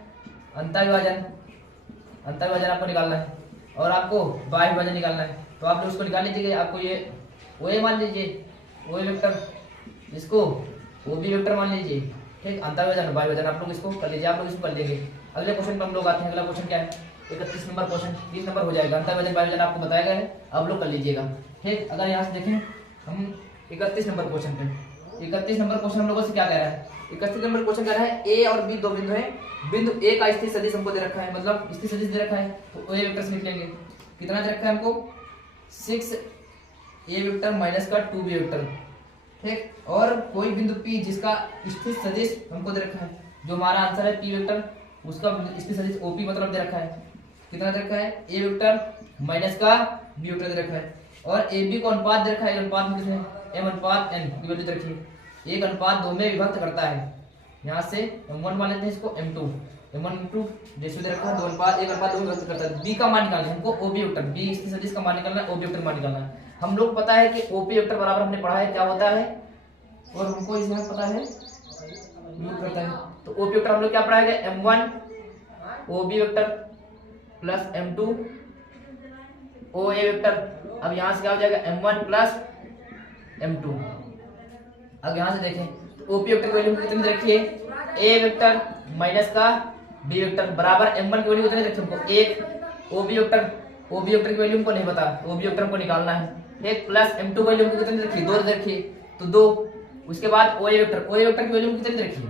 अंतर्विभाजन आपको निकालना है और आपको बाह्य विभाजन निकालना है। तो आप लोग उसको निकाल लीजिए। आपको ये OA मान लीजिए, OA वेक्टर, इसको OB वेक्टर मान लीजिए। ठीक, अंतर्विभाजन बाह्य विभाजन आप लोग इसको कर लीजिए, आप लोग इसको कर लेंगे। अगले क्वेश्चन पर हम लोग आते हैं। अगला क्वेश्चन क्या है, 31 नंबर क्वेश्चन, 30 नंबर हो जाएगा। अंतर्विभाजन बाह्य विभाजन आपको बताया गया है, आप लोग कर लीजिएगा। ठीक, अगर यहाँ से देखें हम 31 नंबर क्वेश्चन पे, 31 नंबर क्वेश्चन हम लोगों से क्या कह रहा है, 31 नंबर क्वेश्चन कह रहा है A और B दो बिंदु है, बिंदु A का स्थिर सदिश हमको दे रखा है, मतलब स्थिर सदिश दे रखा है। तो A वेक्टर से लिख लेंगे, कितना दे रखा है हमको 6a वेक्टर माइनस का 2b वेक्टर। ठीक, और कोई बिंदु P जिसका स्थिर सदिश हमको दे रखा है, जो हमारा आंसर है P वेक्टर, उसका स्थिर सदिश OP मतलब दे रखा है, कितना दे रखा है A वेक्टर माइनस का B वेक्टर दे रखा है। और AB को अनुपात दे रखा है, अनुपात में कितने m/n की वैल्यू दे रखी है, 1:2 में विभक्त करता है। यहाँ से m1 मान लेते हैं, इसको m2 m1 रेशियो दे रखा है, 1:2 में विभक्त करता है। B का मान निकालना है हमको, OB वेक्टर, B स्थिर सदिश का मान निकालना है, OB वेक्टर मान निकालना है। हम लोग पता है कि OP वेक्टर बराबर हमने पढ़ा है क्या होता है, और हमको इसमें पता है विभक्त करता है। तो OP वेक्टर हम लोग क्या पढ़ाएंगे, m1 OB vector plus m2 OA vector. अब यहाँ से क्या हो जाएगा m1 प्लस m2। अब यहाँ से देखें तो OP वेक्टर की वैल्यू कितनी दे रखी है, A वेक्टर माइनस का B वेक्टर बराबर m1 की वैल्यू कितनी दे रखी है हमको 1। OB वेक्टर की वैल्यू हमको नहीं पता, OB वेक्टर हमको निकालना है। ठीक, प्लस m2 की वैल्यू हमको कितनी दे रखी है, 2 दे रखी है, तो 2। उसके बाद OA वेक्टर की वैल्यू कितनी दे रखी है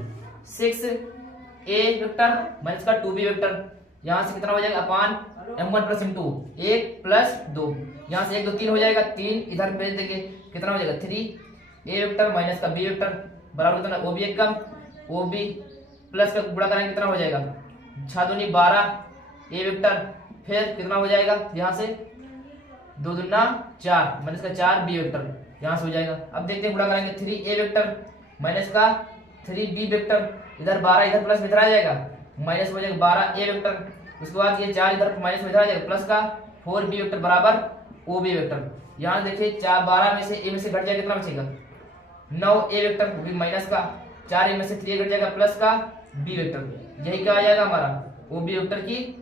6a वेक्टर माइनस का 2b वेक्टर। यहाँ से कितना हो जाएगा अपान m1 प्लस m2, 1 प्लस 2, यहाँ से 1 2 3 हो जाएगा, 3 इधर भेज देंगे, कितना हो जाएगा 3a वेक्टर माइनस का b वेक्टर बराबर कितना OB एक कम OB प्लस का गुणा करेंगे कितना हो जाएगा 6 दूनी 12 a वेक्टर, फिर कितना हो जाएगा यहाँ से 2 दूना 4 माइनस का 4 b वेक्टर, यहाँ से हो जाएगा। अब देखते हैं गुणा करेंगे 3a वेक्टर माइनस का 3b वेक्टर, इधर 12 इधर प्लस में इधर आ जाएगा, माइनस हो जाएगा 12a वेक्टर। उसके बाद ये 4 इधर माइनस में इधर आ जाएगा, प्लस का 4b वेक्टर बराबर OB वेक्टर। यहाँ देखिए 12 में से a में से घट जाएगा, कितना बचेगा 9a वेक्टर माइनस का 4a में से 3a घट जाएगा, प्लस का b वेक्टर। यही क्या आ जाएगा हमारा OB वेक्टर की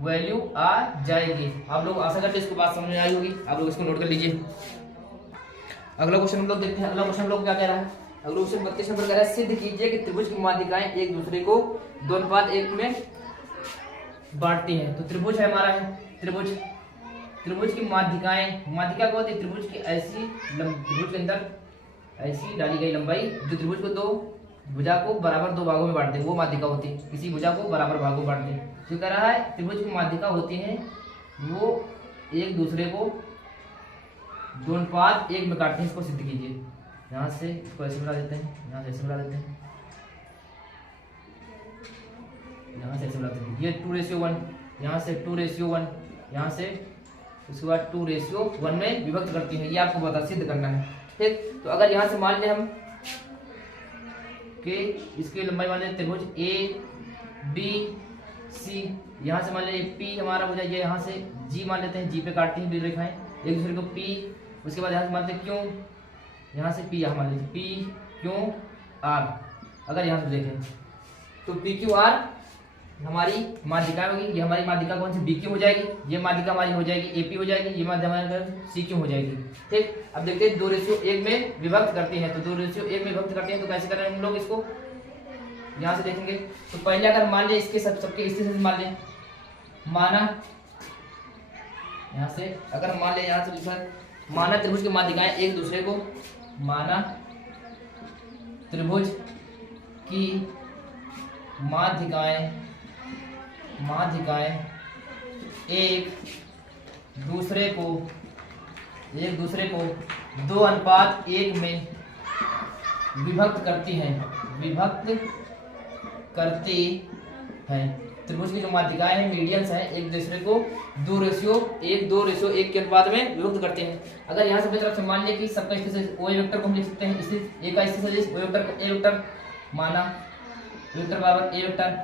वैल्यू आ जाएगी। आप लोग आशा करते हैं इसको बात समझ में आई होगी, आप लोग इसको नोट कर लीजिए। अगला क्वेश्चन हम लोग देखते हैं। अगला क्वेश्चन हम लोग क्या कह रहा है, अगला क्वेश्चन 32 नंबर कह रहा है सिद्ध कीजिए कि त्रिभुज की माध्यिकाएं एक दूसरे को 2:1 में बांटती हैं। तो त्रिभुज है हमारा है, त्रिभुज की माध्यिकाएं, माध्यिका क्या होती है, त्रिभुज की ऐसी त्रिभुज के अंदर ऐसी डाली गई लंबाई जो त्रिभुज को दो भुजा को बराबर 2 भागों में बांटते हैं, वो माध्यिका होती है। किसी भुजा को बराबर भागों में बांटते हैं, जो कह रहा है त्रिभुज की माध्यिका होती है वो एक दूसरे को 2:1 में काटते हैं। इसको सिद्ध कीजिए। यहाँ से इसको ऐसे मिला देते हैं, यहाँ से ऐसे मिला देते हैं, यहाँ से ऐसे मिला देते हैं। ये 2:1, यहाँ से 2:1, यहाँ से उसके बाद 2:1 में विभक्त करती है। ये आपको बता सिद्ध करना है। ठीक, तो अगर यहाँ से मान लें हम कि इसकी लंबाई मान लें त्रिभुज A B C, यहाँ से मान लें P हमारा हो जाए, ये यहाँ से G मान लेते हैं, G पे काटते हैं, बीच रेखाएं एक दूसरे को P। उसके बाद यहाँ से मानते हैं Q, यहाँ से P यहाँ मान लेते हैं P Q R। अगर यहाँ से देखें तो P Q R हमारी माध्यिका होगी। ये हमारी माध्यिका कौन सी BQ हो जाएगी, ये माध्यिका हमारी हो जाएगी AP हो जाएगी, ये माध्यिका CQ हो जाएगी। ठीक, अब देखते हैं 2:1 में विभक्त करते हैं। तो 2:1 में विभक्त करते हैं तो कैसे करें हम लोग इसको, यहाँ से देखेंगे। तो पहले अगर मान ले इसके सबके स्थिति से मान लें, माना यहाँ से अगर मान ले यहाँ से माना त्रिभुज की माध्यिकाएं एक दूसरे को, माना त्रिभुज की माध्यिकाएं एक दूसरे को 2:1 में विभक्त करती हैं। त्रिभुज की जो माध्यिकाएं हैं, मीडियंस हैं, एक दूसरे को 2:1 के अनुपात में विभक्त करते हैं। अगर यहाँ से अपनी तरफ से मान लिया कि सबका स्थित ओ ए वेक्टर को हम लिख सकते हैं, स्थित ए का स्थित सदिश ओ वेक्टर ए वेक्टर माना, वेक्टर बराबर ए वेक्टर,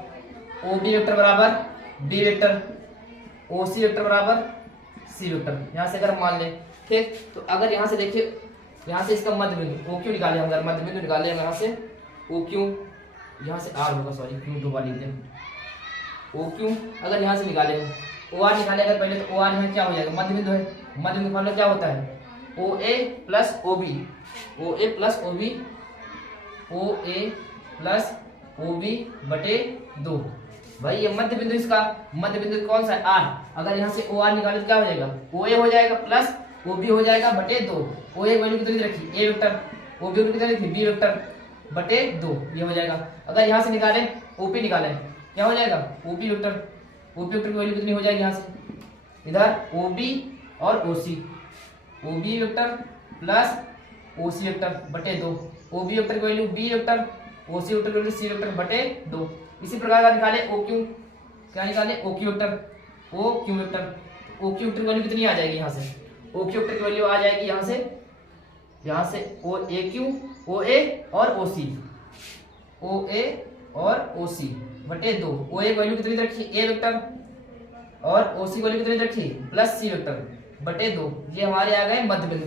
ओ बी वेक्टर बराबर B vector, O C vector बराबर सी वेक्टर। यहाँ से अगर मान लें, ठीक, तो अगर यहाँ से देखिए, यहाँ से इसका मध्य बिंदु ओ क्यू निकाले, हम अगर मध्य बिंदु निकाले यहाँ से ओ क्यू, यहाँ से आर होगा, सॉरी क्यू दो बार लिख दें, ओ क्यू अगर यहाँ से निकाले, ओ आर निकाले अगर पहले, तो ओ आर यहाँ क्या हो जाएगा, मध्य बिंदु है, मध्य बिंदु फॉर्मूला क्या होता है, ओ ए प्लस ओ बी, ओ ए प्लस ओ बी, ओ ए प्लस ओ बी बटे 2। भाई ये मध्य बिंदु, इसका मध्य बिंदु कौन सा है, आर। अगर यहाँ से ओ आर निकाले तो क्या हो जाएगा, ओ ए हो जाएगा प्लस ओ बी हो जाएगा बटे 2। ओ ए वैल्यू कितनी रखी, ए वेक्टर, ओ बी कितनी रखी, बी वेक्टर बटे 2, ये हो जाएगा। अगर यहाँ से निकाले ओ पी निकाले, क्या हो जाएगा, O P vector, O P vector की वैल्यू कितनी हो जाएगी, यहाँ से इधर ओ बी और O C, O B vector plus O C vector बटे 2, ओ बी वेक्टर की value B vector, O C vector की वैल्यू सी वेक्टर बटे 2। इसी प्रकार का निकाले ओ क्यू, क्या निकाले, O Q vector, O Q vector, O Q vector की वैल्यू कितनी आ जाएगी, यहाँ से ओ क्यू वेक्टर की वैल्यू आ जाएगी यहाँ से ओ ए क्यू, ओ ए और ओ सी, ओ ए और ओ सी बटे 2। ओ ए वैल्यू कितनी रखी, ए वेक्टर, और ओ सी वैल्यू कितनी रखी, प्लस सी वेक्टर बटे 2। ये हमारे आ गए मध्य बिंदु,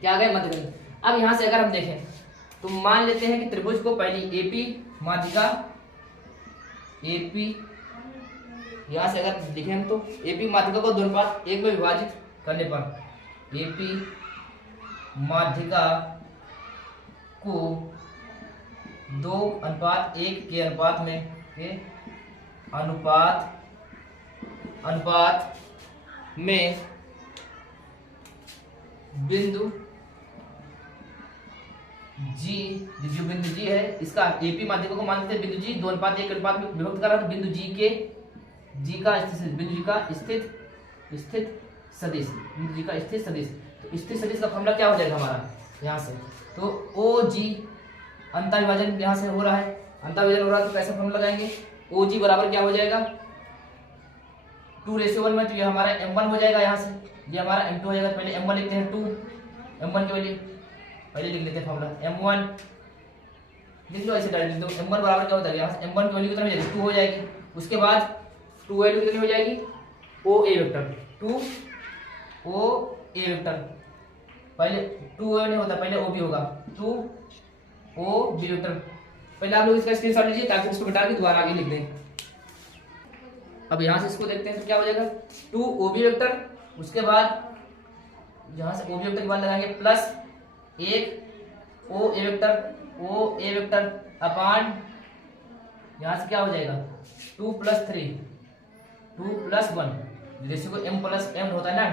क्या आ गए, मध्य बिंदु। अब यहाँ से अगर हम देखें तो मान लेते हैं कि त्रिभुज को पहली एपी माध्यिका, एपी यहाँ से अगर लिखें हम तो एपी माध्यिका को 2:1 में विभाजित करने पर एपी माध्यिका को 2:1 के अनुपात में बिंदु जी, जो बिंदु जी है, इसका एपी माध्यिका को मान लेते हैं बिंदु जी 2:1 के अनुपात में विभक्त कर रहा है। बिंदु जी का स्थित, बिंदु जी का स्थित सदिश, बिंदु जी का स्थित सदिश। तो स्थित सदिश का फॉर्मूला क्या हो जाएगा हमारा, यहाँ से तो ओ जी, अंतर विभाजन यहाँ से हो रहा है, अंतर विभाजन हो रहा है, तो कैसे फॉर्मूला लगाएंगे, ओ जी बराबर क्या हो जाएगा 2:1 में, तो ये हमारा m1 हो जाएगा, यहाँ से ये हमारा m2 हो जाएगा। पहले m1 लिखते हैं, 2 m1 की वैल्यू पहले लिख लेते हैं, फॉर्मूला m1 लिख लो, ऐसे डायरेक्ट लिख दो। m1 बराबर क्या होता है, यहाँ से m1 की वैल्यू कितनी हो जाएगी, 2 हो जाएगी। उसके बाद 2 वैल्यू कितनी हो जाएगी, ओ A vector, 2 O A vector, पहले 2 नहीं होता, पहले ओ बी होगा, 2 ओ बी वेक्टर। पहले आप लोग इसका स्क्रीनशॉट लीजिए ताकि इसको घटा के दोबारा आगे लिख दें। अब यहाँ से इसको देखते हैं तो क्या हो जाएगा, 2 ओ बी वेक्टर, उसके बाद यहाँ से ओ बी वेक्टर के बाद लगाएंगे प्लस 1 ओ ए वेक्टर अपान, यहाँ से क्या हो जाएगा 2 + 3, 2 + 1, जैसे को m + m होता है ना,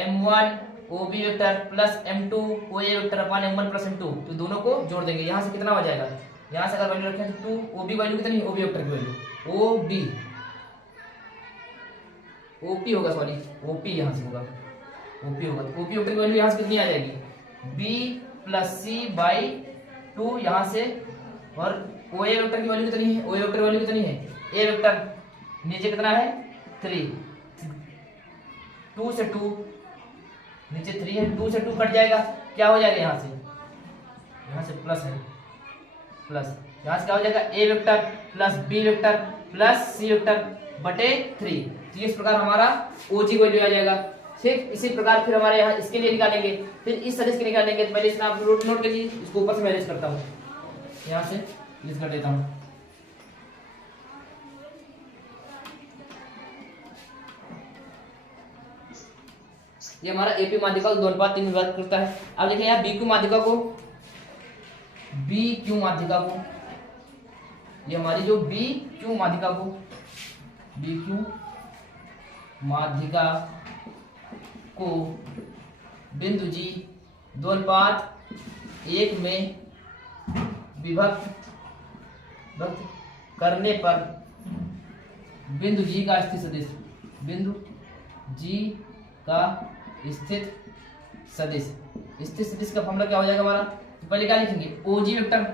m1 O B vector plus m2 O A vector upon m1 + m2, तो दोनों को जोड़ देंगे। यहाँ से कितना हो जाएगा, यहाँ से अगर वैल्यू रखें तो 2 ओ बी वैल्यू कितनी, ओ बी वेक्टर की वैल्यू ओ बी, ओपी होगा, सॉरी ओपी यहाँ से होगा, ओपी होगा, तो ओपी वेक्टर की वैल्यू यहाँ से कितनी आ जाएगी, b + c/2 यहाँ से, और ओ ए वेक्टर की वैल्यू कितनी है, ओ ए वेक्टर की वैल्यू कितनी है, ए वेक्टर नीचे कितना है 3, 2 से 2 नीचे 3 है, 2 से 2 कट जाएगा, क्या हो जाएगा यहाँ से प्लस है, प्लस यहाँ से क्या हो जाएगा, A vector plus B vector plus C vector बटे 3। तो इस प्रकार हमारा ओजी वैल्यू आ जाएगा। ठीक, इसी प्रकार फिर हमारे यहाँ इसके लिए निकालेंगे, फिर इस सदिश के निकालेंगे। तो पहले इसमें आप नोट कीजिए, इसको ऊपर से मैनेज करता हूँ, यहाँ से लिख कर देता हूँ। ये हमारा एपी माध्यिका को 2:3 में वर्ग करता है। अब देखिए यहाँ बी क्यू माध्यिका को, ये हमारी जो बी क्यू माध्यिका को बिंदु जी 2:1 में विभक्त करने पर बिंदु जी का स्थित सदिश, बिंदु जी का स्थित सदिश का फॉर्मूला क्या हो जाएगा हमारा, पहले क्या लिखेंगे ओजी वेक्टर,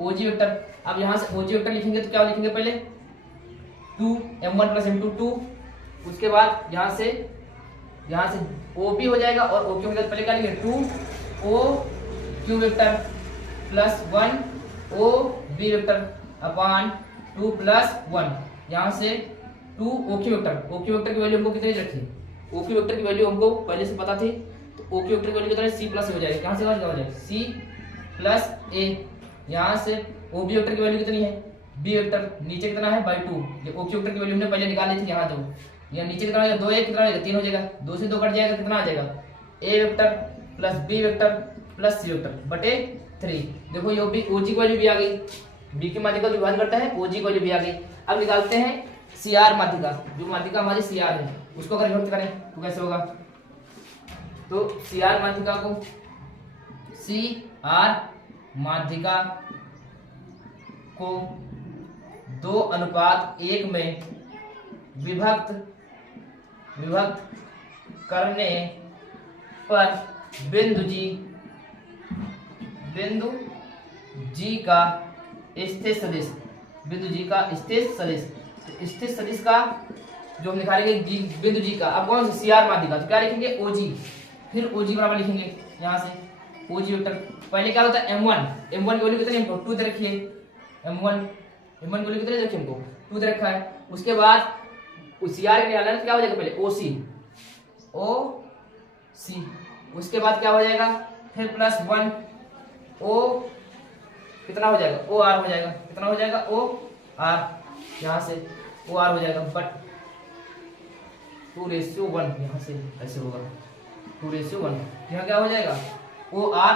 ओजी वेक्टर। अब यहाँ से ओजी वेक्टर लिखेंगे तो क्या लिखेंगे पहले 2m1 + m2 2, उसके बाद यहाँ से OP हो जाएगा और OQ हो जाएगा, पहले क्या लिखेंगे 2OQ vector plus 1OB vector upon 2 + 1, यहाँ से 2OQ वेक्टर। OQ वेक्टर की वैल्यू हमको कितनी रखी, OQ वेक्टर की वैल्यू हमको पहले से पता थी, तो OQ वेक्टर की वैल्यू कितना है C + A हो जाएगा, कहाँ से क्या हो जाएगा C + A। यहाँ से OB वेक्टर की वैल्यू कितनी है B वेक्टर नीचे कितना है /2, ये OQ वेक्टर की वैल्यू हमने पहले निकाली थी, यहाँ दो, यहाँ नीचे कितना हो जाएगा 2 कितना हो जाएगा 3 हो जाएगा, 2 से 2 कट जाएगा, कितना आ जाएगा A vector plus B vector plus C vector बटे 3। देखो ये OG की वैल्यू भी आ गई, B की माध्यिका जो विभाजन करता है OG की वैल्यू भी आ गई। अब निकालते हैं CR माध्यिका, जो माध्यिका हमारी CR है उसको अगर विभक्त करें तो कैसे होगा, तो CR माध्यिका को CR माध्यिका को 2:1 में विभक्त करने पर बिंदु G का स्थिर सदिश, बिंदु G का स्थिर सदिश, तो स्थिर सदिश का जो हम निकालेंगे बिंदु G का, अब कौन सी CR माध्यिका, तो क्या लिखेंगे OG, फिर OG बराबर लिखेंगे यहाँ से OG वेक्टर। पहले क्या होता है M1 की वैल्यू कितनी हमको 2 दे रखी है, M1 की वैल्यू कितनी दे रखी है हमको 2 दे रखा है। उसके बाद CR के निकालना है तो क्या हो जाएगा पहले OC, उसके बाद क्या हो जाएगा फिर +1 O कितना हो जाएगा OR हो जाएगा, कितना हो जाएगा OR, यहाँ से OR हो जाएगा बट 2:1, यहाँ से ऐसे होगा 2:1, यहाँ क्या हो जाएगा OR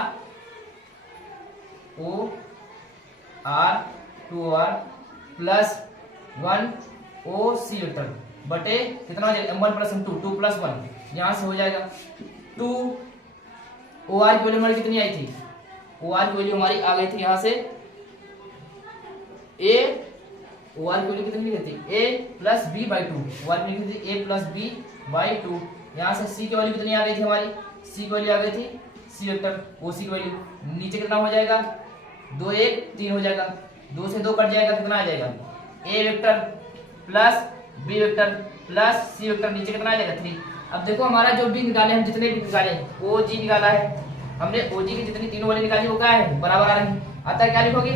2OR plus 1 OC vector बटे कितना हो जाएगा M1 + M2 2 + 1, यहाँ से हो जाएगा 2 OR की वैल्यू हमारी कितनी आई थी, OR की वैल्यू हमारी आ गई थी यहाँ से OR की वैल्यू कितनी लिखी थी A + B/2, OR की लिखी थी A + B/2, यहाँ से C की वैल्यू कितनी आ गई थी हमारी, C की वैल्यू आ गई थी C वेक्टर OC की वैल्यू, नीचे कितना हो जाएगा 2 1 3 हो जाएगा, 2 से 2 कट जाएगा, कितना आ जाएगा A vector plus B vector plus C vector, नीचे कितना आ जाएगा 3। अब देखो हमारा जो भी निकाले हम जितने भी निकाले OG निकाला है हमने, OG की जितनी तीनों वाली निकाली वो क्या है बराबर आ रही है। अतः क्या लिखोगे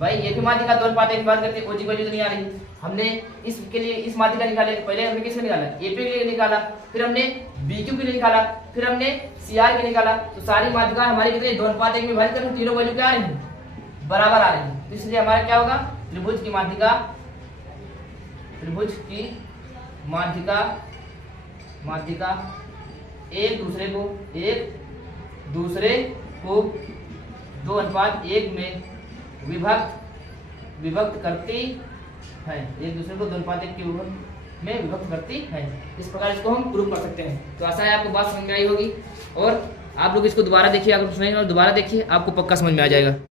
भाई ये भी माध्यिका 2:1 की बात करते हैं, OG की वैल्यू तो नहीं आ रही, हमने इसके लिए इस माध्यिका निकाले, पहले हमने किसके निकाला AP के लिए निकाला, फिर हमने BQ के लिए निकाला, फिर हमने CR के निकाला, तो सारी माध्यिका हमारी कितनी 2:1 में विभाजित करें तीनों वैल्यू क्या आ रही है बराबर आ रही है, इसलिए हमारा क्या होगा त्रिभुज की माध्यिका एक दूसरे को 2:1 में विभक्त करती है, एक दूसरे को 2:1 के में विभक्त करती है। इस प्रकार इसको हम प्रूव कर सकते हैं। तो आशा है आपको बात समझ में आई होगी, और आप लोग इसको दोबारा देखिए, अगर समझ में दोबारा देखिए आपको पक्का समझ में आ जाएगा।